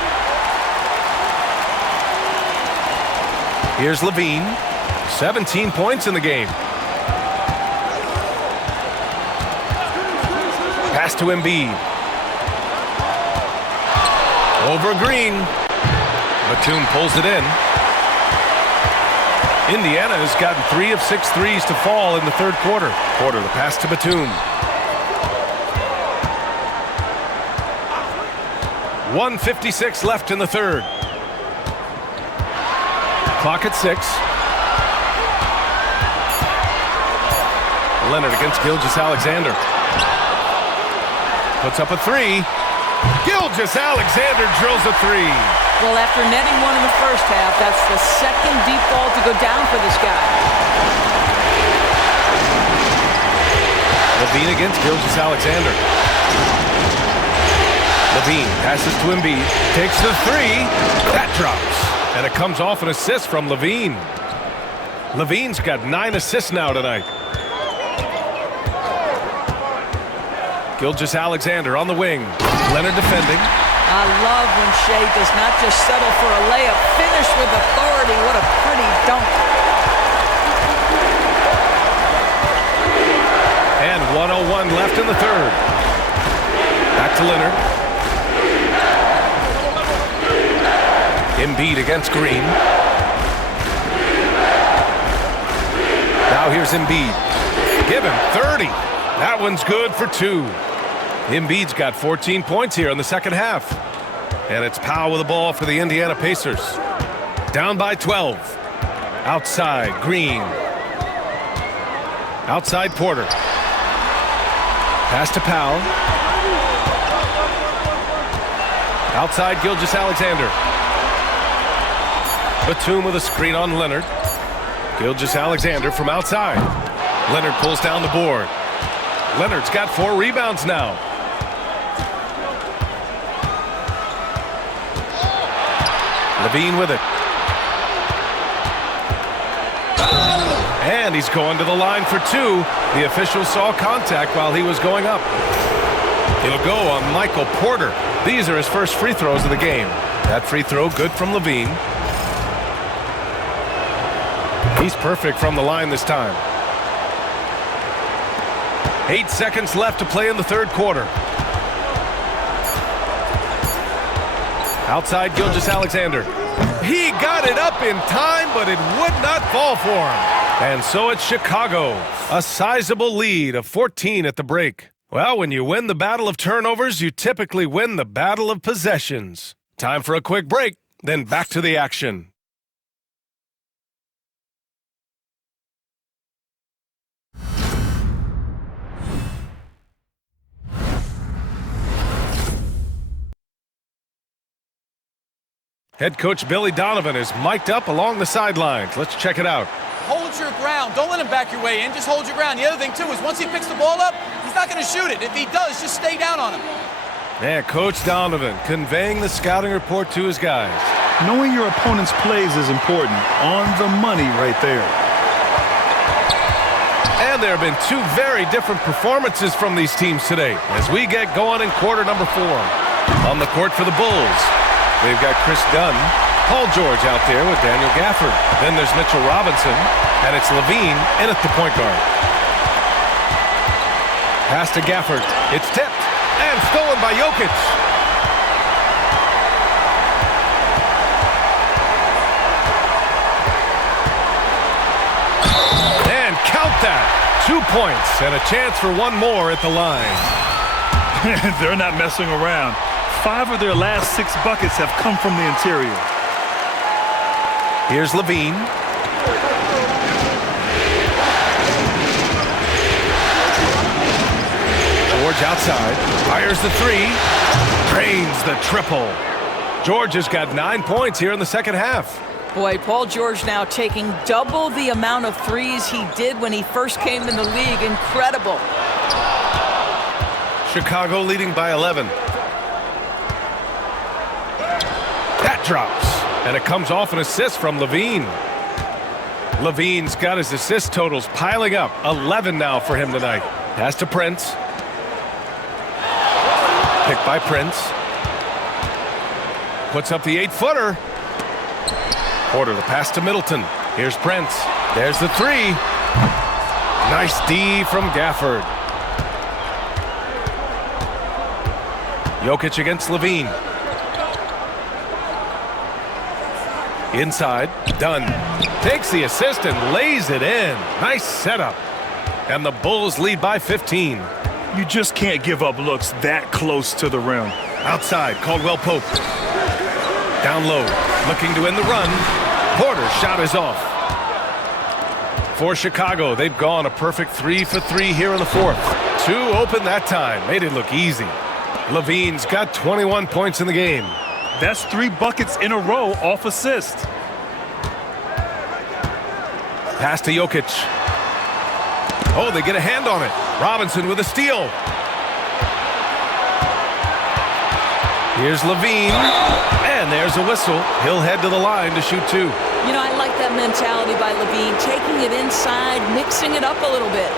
Here's Levine. 17 points in the game. Pass to Embiid. Over Green. Batum pulls it in. Indiana has gotten 3 of 6 threes to fall in the third quarter. The pass to Batum. 1:56 left in the third. Clock at 6. Leonard against Gilgeous-Alexander. Puts up a 3. Gilgeous-Alexander drills a 3. Well, after netting one in the first half, that's the second deep ball to go down for this guy. Levine against Gilgeous-Alexander. Levine passes to Embiid. Takes the 3. That drops. And it comes off an assist from Levine. Levine's got 9 assists now tonight. Gilgeous-Alexander on the wing. Leonard defending. I love when Shai does not just settle for a layup. Finish with authority. What a pretty dunk. And 1:01 left in the third. Back to Leonard. Embiid against Green. Now here's Embiid. Give him 30. That one's good for 2. Embiid's got 14 points here in the second half. And it's Powell with the ball for the Indiana Pacers. Down by 12. Outside, Green. Outside, Porter. Pass to Powell. Outside, Gilgeous-Alexander. Batum with a screen on Leonard. Gilgeous-Alexander from outside. Leonard pulls down the board. Leonard's got 4 rebounds now. Levine with it. And he's going to the line for 2. The official saw contact while he was going up. It'll go on Michael Porter. These are his first free throws of the game. That free throw good from Levine. He's perfect from the line this time. 8 seconds left to play in the third quarter. Outside, Gilgeous-Alexander. He got it up in time, but it would not fall for him. And so it's Chicago. A sizable lead of 14 at the break. Well, when you win the battle of turnovers, you typically win the battle of possessions. Time for a quick break, then back to the action. Head coach Billy Donovan is mic'd up along the sidelines. Let's check it out. Hold your ground. Don't let him back your way in. Just hold your ground. The other thing, too, is once he picks the ball up, he's not going to shoot it. If he does, just stay down on him. Yeah, Coach Donovan conveying the scouting report to his guys. Knowing your opponent's plays is important. On the money right there. And there have been 2 very different performances from these teams today as we get going in quarter number 4. On the court for the Bulls, they've got Chris Dunn, Paul George out there with Daniel Gafford. Then there's Mitchell Robinson, and it's Levine in at the point guard. Pass to Gafford. It's tipped and stolen by Jokic. And count that. 2 points and a chance for 1 more at the line. They're not messing around. 5 of their last 6 buckets have come from the interior. Here's Levine. George outside. Fires the 3. Drains the triple. George has got 9 points here in the second half. Boy, Paul George now taking double the amount of threes he did when he first came in the league. Incredible. Chicago leading by 11. That drops, and it comes off an assist from Levine. Levine's got his assist totals piling up. 11 now for him tonight. Pass to Prince. Picked by Prince. Puts up the 8-footer. Porter the pass to Middleton. Here's Prince. There's the three. Nice D from Gafford. Jokic against Levine. Inside, Dunn takes the assist and lays it in. Nice setup. And the Bulls lead by 15. You just can't give up looks that close to the rim. Outside, Caldwell Pope. Down low, looking to end the run. Porter's shot is off. For Chicago, they've gone a perfect 3 for 3 here in the fourth. 2 open that time, made it look easy. Levine's got 21 points in the game. That's 3 buckets in a row off assist. Pass to Jokic. Oh, they get a hand on it. Robinson with a steal. Here's Levine. And there's a whistle. He'll head to the line to shoot 2. You know, I like that mentality by Levine, taking it inside, mixing it up a little bit.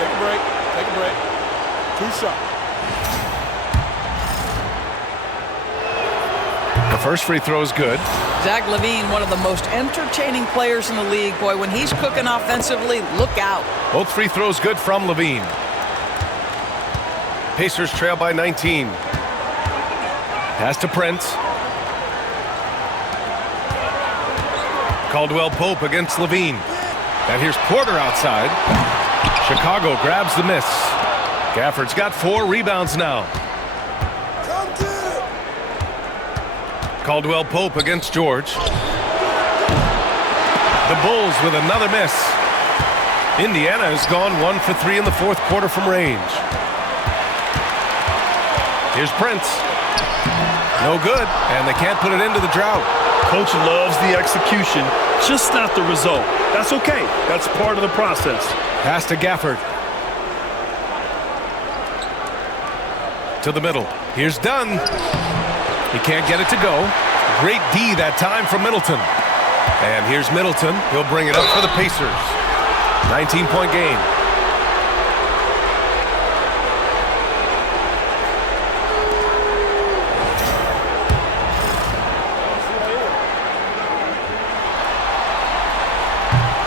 Take a break. Take a break. 2 shots. The first free throw is good. Zach LaVine, one of the most entertaining players in the league. Boy, when he's cooking offensively, look out. Both free throws good from Levine. Pacers trail by 19. Pass to Prince. Caldwell Pope against Levine. And here's Porter outside. Chicago grabs the miss. Gafford's got 4 rebounds now. Caldwell Pope against George. The Bulls with another miss. Indiana has gone 1 for 3 in the fourth quarter from range. Here's Prince. No good, and they can't put it into the drought. Coach loves the execution, just not the result. That's okay. That's part of the process. Pass to Gafford. To the middle. Here's Dunn. He can't get it to go. Great D that time from Middleton. And here's Middleton. He'll bring it up for the Pacers. 19-point game.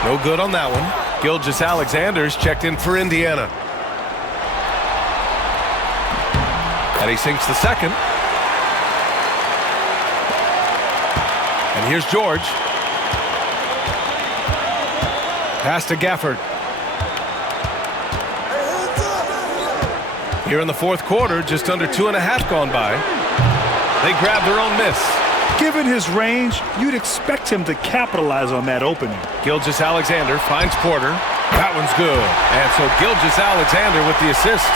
No good on that one. Gilgeous-Alexander's checked in for Indiana. And he sinks the second. And here's George. Pass to Gafford. Here in the fourth quarter, just under 2.5 gone by. They grab their own miss. Given his range, you'd expect him to capitalize on that opening. Gilgeous-Alexander finds Porter. That one's good. And so Gilgeous-Alexander with the assist.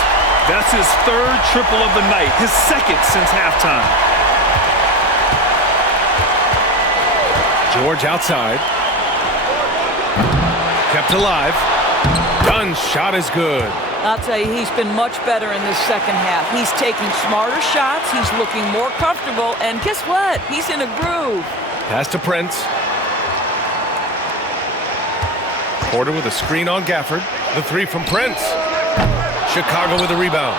That's his 3rd triple of the night, his 2nd since halftime. George outside. Kept alive. Dunn's shot is good. I'll tell you, he's been much better in this second half. He's taking smarter shots. He's looking more comfortable. And guess what? He's in a groove. Pass to Prince. Porter with a screen on Gafford. The 3 from Prince. Chicago with a rebound.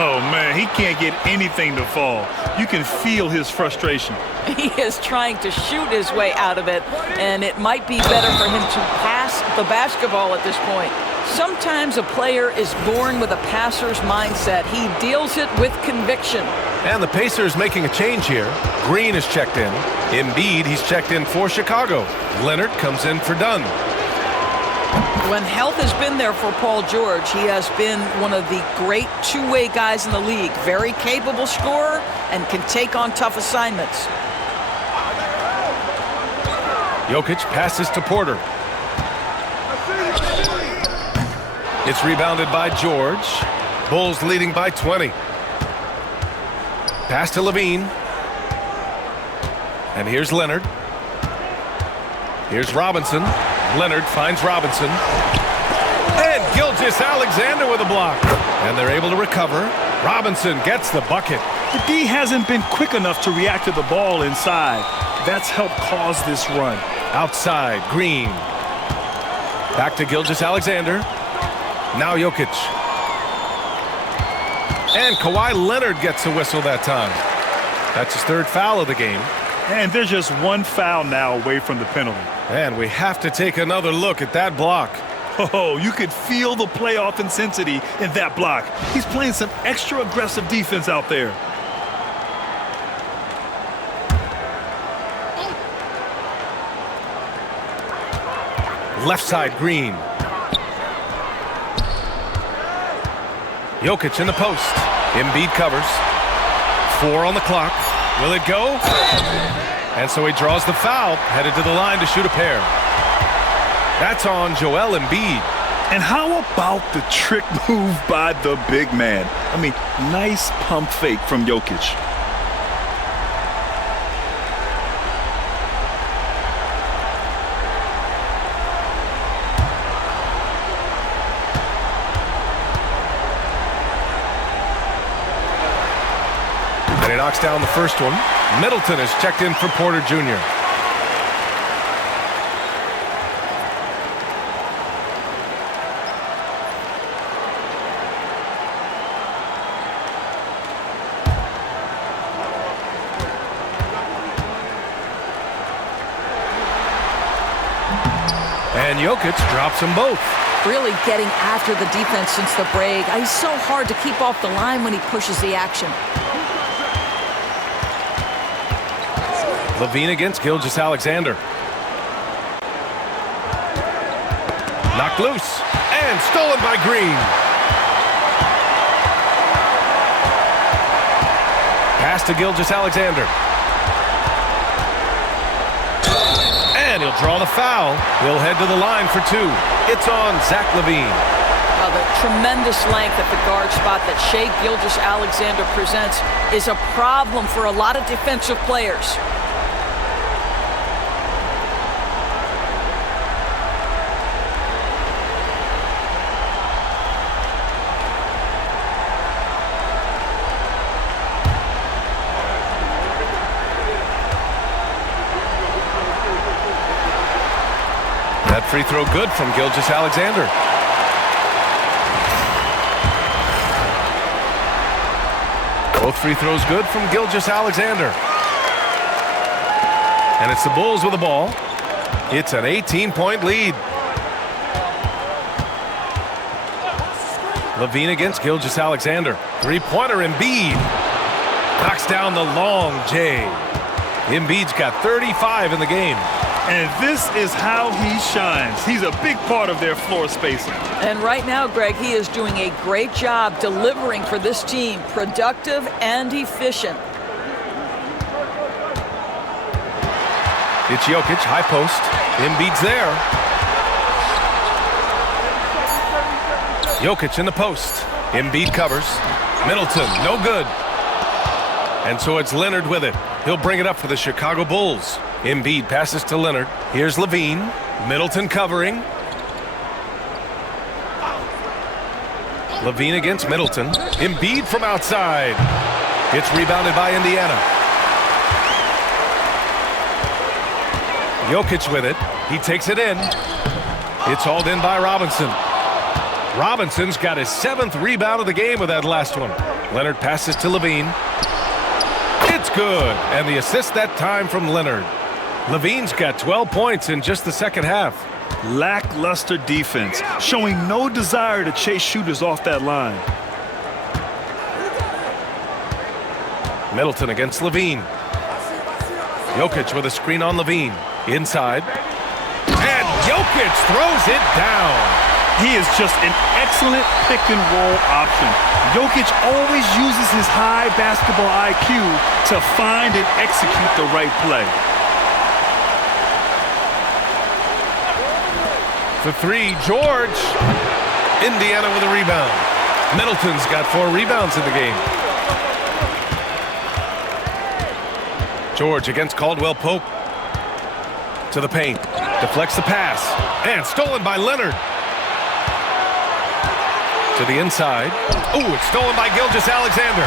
Oh, man, he can't get anything to fall. You can feel his frustration. He is trying to shoot his way out of it, and it might be better for him to pass the basketball at this point. Sometimes a player is born with a passer's mindset. He deals it with conviction. And the Pacers making a change here. Green is checked in. Embiid, he's checked in for Chicago. Leonard comes in for Dunn. When health has been there for Paul George, he has been one of the great two-way guys in the league. Very capable scorer and can take on tough assignments. Jokic passes to Porter. It's rebounded by George. Bulls leading by 20. Pass to Levine. And here's Leonard. Here's Robinson. Leonard finds Robinson. And Gilgeous Alexander with a block. And they're able to recover. Robinson gets the bucket. The D hasn't been quick enough to react to the ball inside. That's helped cause this run. Outside, Green. Back to Gilgeous Alexander. Now Jokic. And Kawhi Leonard gets a whistle that time. That's his third foul of the game. And there's just one foul now away from the penalty. And we have to take another look at that block. Oh, you could feel the playoff intensity in that block. He's playing some extra aggressive defense out there. Left side, Green. Jokic in the post. Embiid covers. 4 on the clock. Will it go? And so he draws the foul, headed to the line to shoot a pair. That's on Joel Embiid. And how about the trick move by the big man? I mean, nice pump fake from Jokic. And he knocks down the first one. Middleton is checked in for Porter Jr. And Jokic drops them both. Really getting after the defense since the break. He's so hard to keep off the line when he pushes the action. Levine against Gilgeous Alexander. Knocked loose. And stolen by Green. Pass to Gilgeous Alexander. And he'll draw the foul. He'll head to the line for 2. It's on Zach LaVine. The tremendous length at the guard spot that Shai Gilgeous Alexander presents is a problem for a lot of defensive players. That free throw good from Gilgeous Alexander. Both free throws good from Gilgeous Alexander. And it's the Bulls with the ball. It's an 18-point lead. Levine against Gilgeous Alexander. Three-pointer Embiid. Knocks down the long J. Embiid's got 35 in the game. And this is how he shines. He's a big part of their floor spacing. And right now, Greg, he is doing a great job delivering for this team. Productive and efficient. It's Jokic, high post. Embiid's there. Jokic in the post. Embiid covers. Middleton, no good. And so it's Leonard with it. He'll bring it up for the Chicago Bulls. Embiid passes to Leonard. Here's Levine. Middleton covering. Levine against Middleton. Embiid from outside. It's rebounded by Indiana. Jokic with it. He takes it in. It's hauled in by Robinson. Robinson's got his 7th rebound of the game with that last one. Leonard passes to Levine. It's good. And the assist that time from Leonard. Levine's got 12 points in just the second half. Lackluster defense, showing no desire to chase shooters off that line. Middleton against Levine. Jokic with a screen on Levine. Inside. And Jokic throws it down. He is just an excellent pick-and-roll option. Jokic always uses his high basketball IQ to find and execute the right play. For 3, George. Indiana with a rebound. Middleton's got 4 rebounds in the game. George against Caldwell Pope. To the paint. Deflects the pass. And stolen by Leonard. To the inside. Ooh, it's stolen by Gilgeous-Alexander.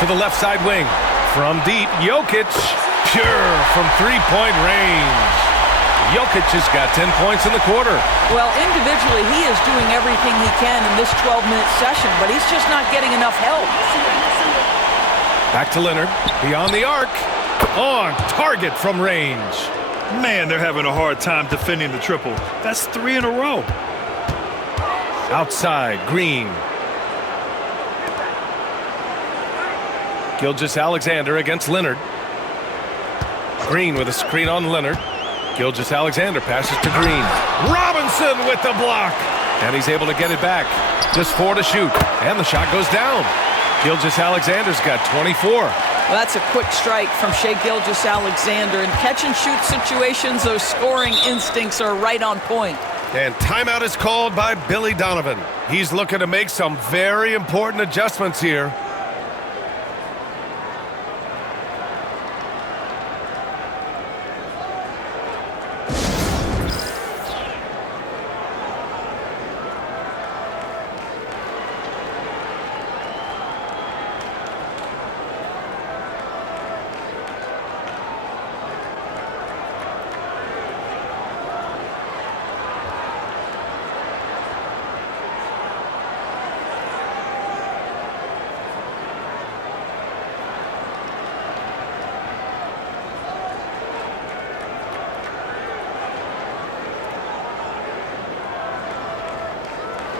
To the left side wing. From deep, Jokic. Pure from three-point range. Jokic has got 10 points in the quarter. Well, individually, he is doing everything he can in this 12-minute session, but he's just not getting enough help. Back to Leonard. Beyond the arc. On target from range. Man, they're having a hard time defending the triple. That's 3 in a row. Outside, Green. Gilgeous-Alexander against Leonard. Green with a screen on Leonard. Gilgeous-Alexander passes to Green. Robinson with the block. And he's able to get it back. Just 4 to shoot. And the shot goes down. Gilgeous-Alexander's got 24. Well, that's a quick strike from Shai Gilgeous-Alexander. In catch-and-shoot situations, those scoring instincts are right on point. And timeout is called by Billy Donovan. He's looking to make some very important adjustments here.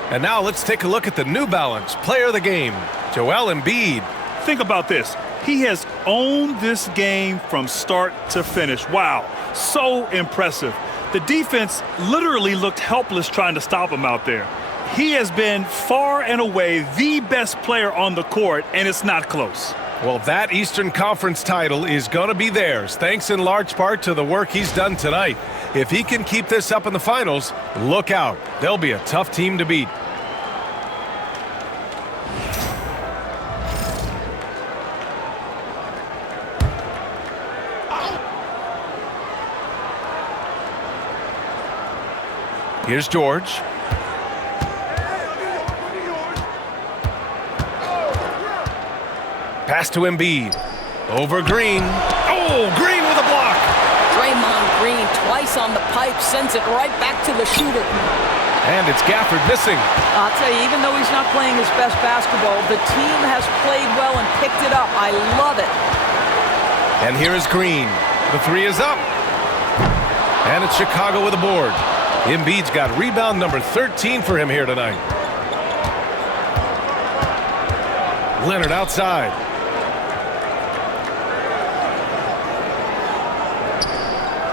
And now let's take a look at the New Balance player of the game, Joel Embiid. Think about this. He has owned this game from start to finish. Wow, so impressive. The defense literally looked helpless trying to stop him out there. He has been far and away the best player on the court, and it's not close. Well, that Eastern Conference title is going to be theirs, thanks in large part to the work he's done tonight. If he can keep this up in the finals, look out. They'll be a tough team to beat. Here's George. Pass to Embiid. Over Green. Oh, Green with a block. Draymond Green twice on the pipe, sends it right back to the shooter. And it's Gafford missing. I'll tell you, even though he's not playing his best basketball, the team has played well and picked it up. I love it. And here is Green. The three is up. And it's Chicago with a board. Embiid's got rebound number 13 for him here tonight. Leonard outside.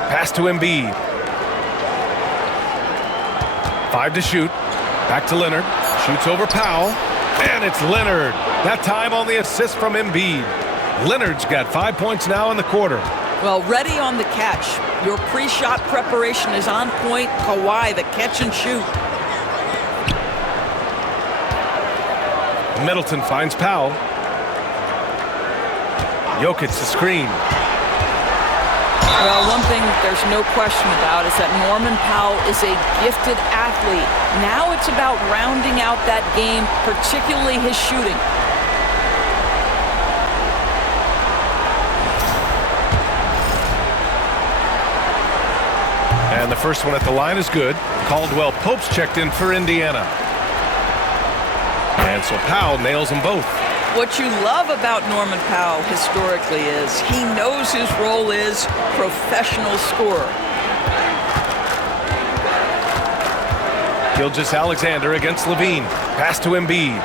Pass to Embiid. 5 to shoot. Back to Leonard. Shoots over Powell. And it's Leonard. That time on the assist from Embiid. Leonard's got 5 points now in the quarter. Well, ready on the catch. Your pre-shot preparation is on point. Kawhi, the catch and shoot. Middleton finds Powell. Jokic the screen. Well, one thing there's no question about is that Norman Powell is a gifted athlete. Now it's about rounding out that game, particularly his shooting. And the first one at the line is good. Caldwell Pope's checked in for Indiana. And so Powell nails them both. What you love about Norman Powell historically is he knows his role is professional scorer. Gilgeous-Alexander against Levine. Pass to Embiid.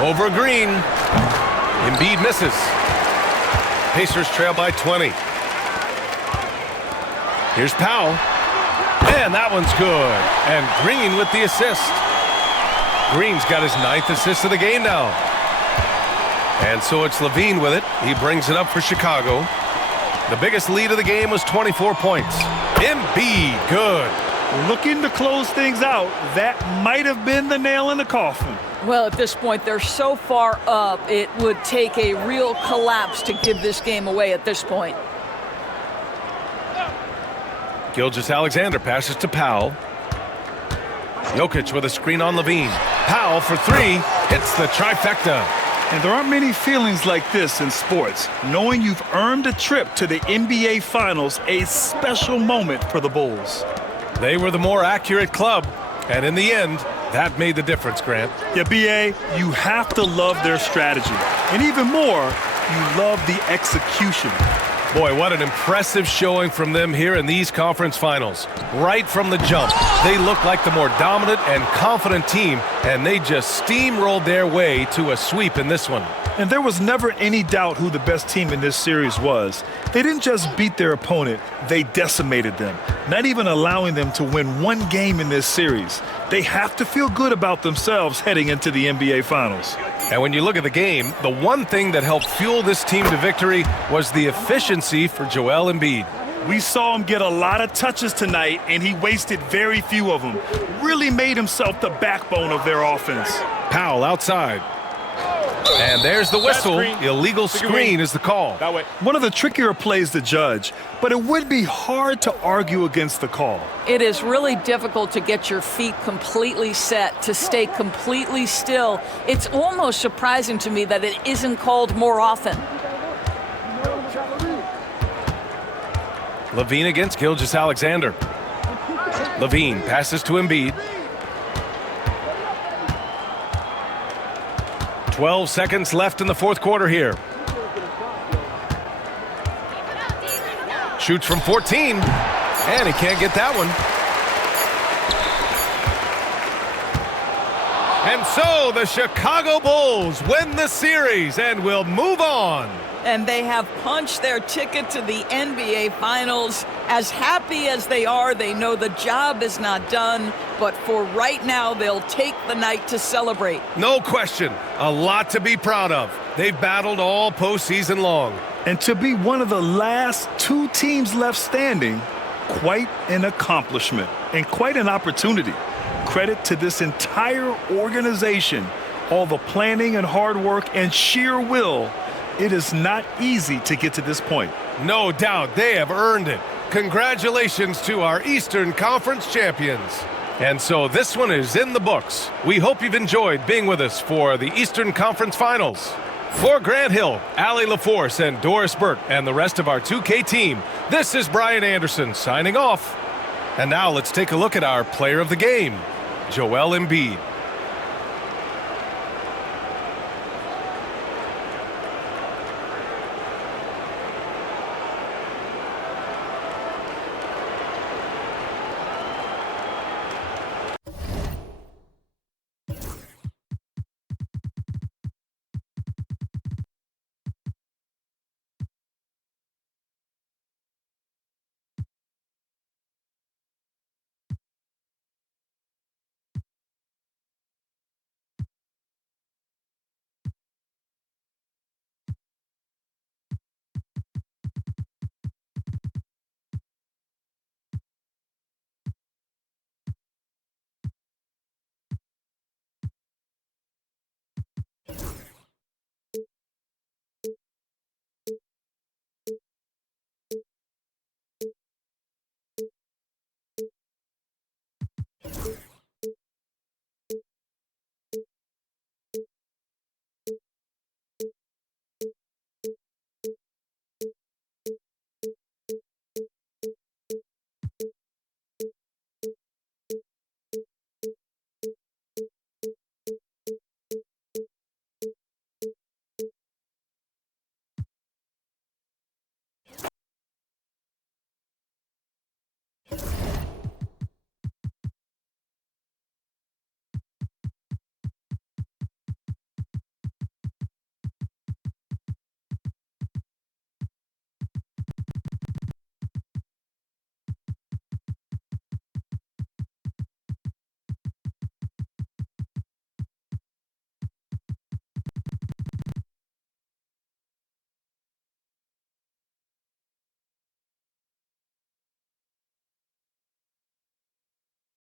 Over Green. Embiid misses. Pacers trail by 20. Here's Powell. And that one's good. And Green with the assist. Green's got his 9th assist of the game now. And so it's Levine with it. He brings it up for Chicago. The biggest lead of the game was 24 points. Embiid, good. Looking to close things out. That might have been the nail in the coffin. Well, at this point, they're so far up, it would take a real collapse to give this game away at this point. Gilgeous-Alexander passes to Powell. Jokic with a screen on Levine. Powell for three, hits the trifecta. And there aren't many feelings like this in sports, knowing you've earned a trip to the NBA Finals, a special moment for the Bulls. They were the more accurate club, and in the end, that made the difference, Grant. Yeah, B.A., you have to love their strategy. And even more, you love the execution. Boy, what an impressive showing from them here in these conference finals. Right from the jump, they look like the more dominant and confident team, and they just steamrolled their way to a sweep in this one. And there was never any doubt who the best team in this series was. They didn't just beat their opponent, they decimated them, not even allowing them to win one game in this series. They have to feel good about themselves heading into the NBA Finals. And when you look at the game, the one thing that helped fuel this team to victory was the efficiency for Joel Embiid. We saw him get a lot of touches tonight, and he wasted very few of them. Really made himself the backbone of their offense. Powell outside. And there's the whistle. Illegal screen is the call. That way. One of the trickier plays to judge, but it would be hard to argue against the call. It is really difficult to get your feet completely set, to stay completely still. It's almost surprising to me that it isn't called more often. Levine against Gilgeous-Alexander. Levine passes to Embiid. 12 seconds left in the fourth quarter here. Shoots from 14, and he can't get that one. And so the Chicago Bulls win the series and will move on. And they have punched their ticket to the NBA Finals. As happy as they are, they know the job is not done, but for right now, they'll take the night to celebrate. No question, a lot to be proud of. They've battled all postseason long. And to be one of the last two teams left standing, quite an accomplishment and quite an opportunity. Credit to this entire organization, all the planning and hard work and sheer will. It is not easy to get to this point. No doubt, they have earned it. Congratulations to our Eastern Conference champions. And so this one is in the books. We hope you've enjoyed being with us for the Eastern Conference Finals. For Grant Hill, Allie LaForce, and Doris Burt, and the rest of our 2K team, this is Brian Anderson signing off. And now let's take a look at our player of the game, Joel Embiid.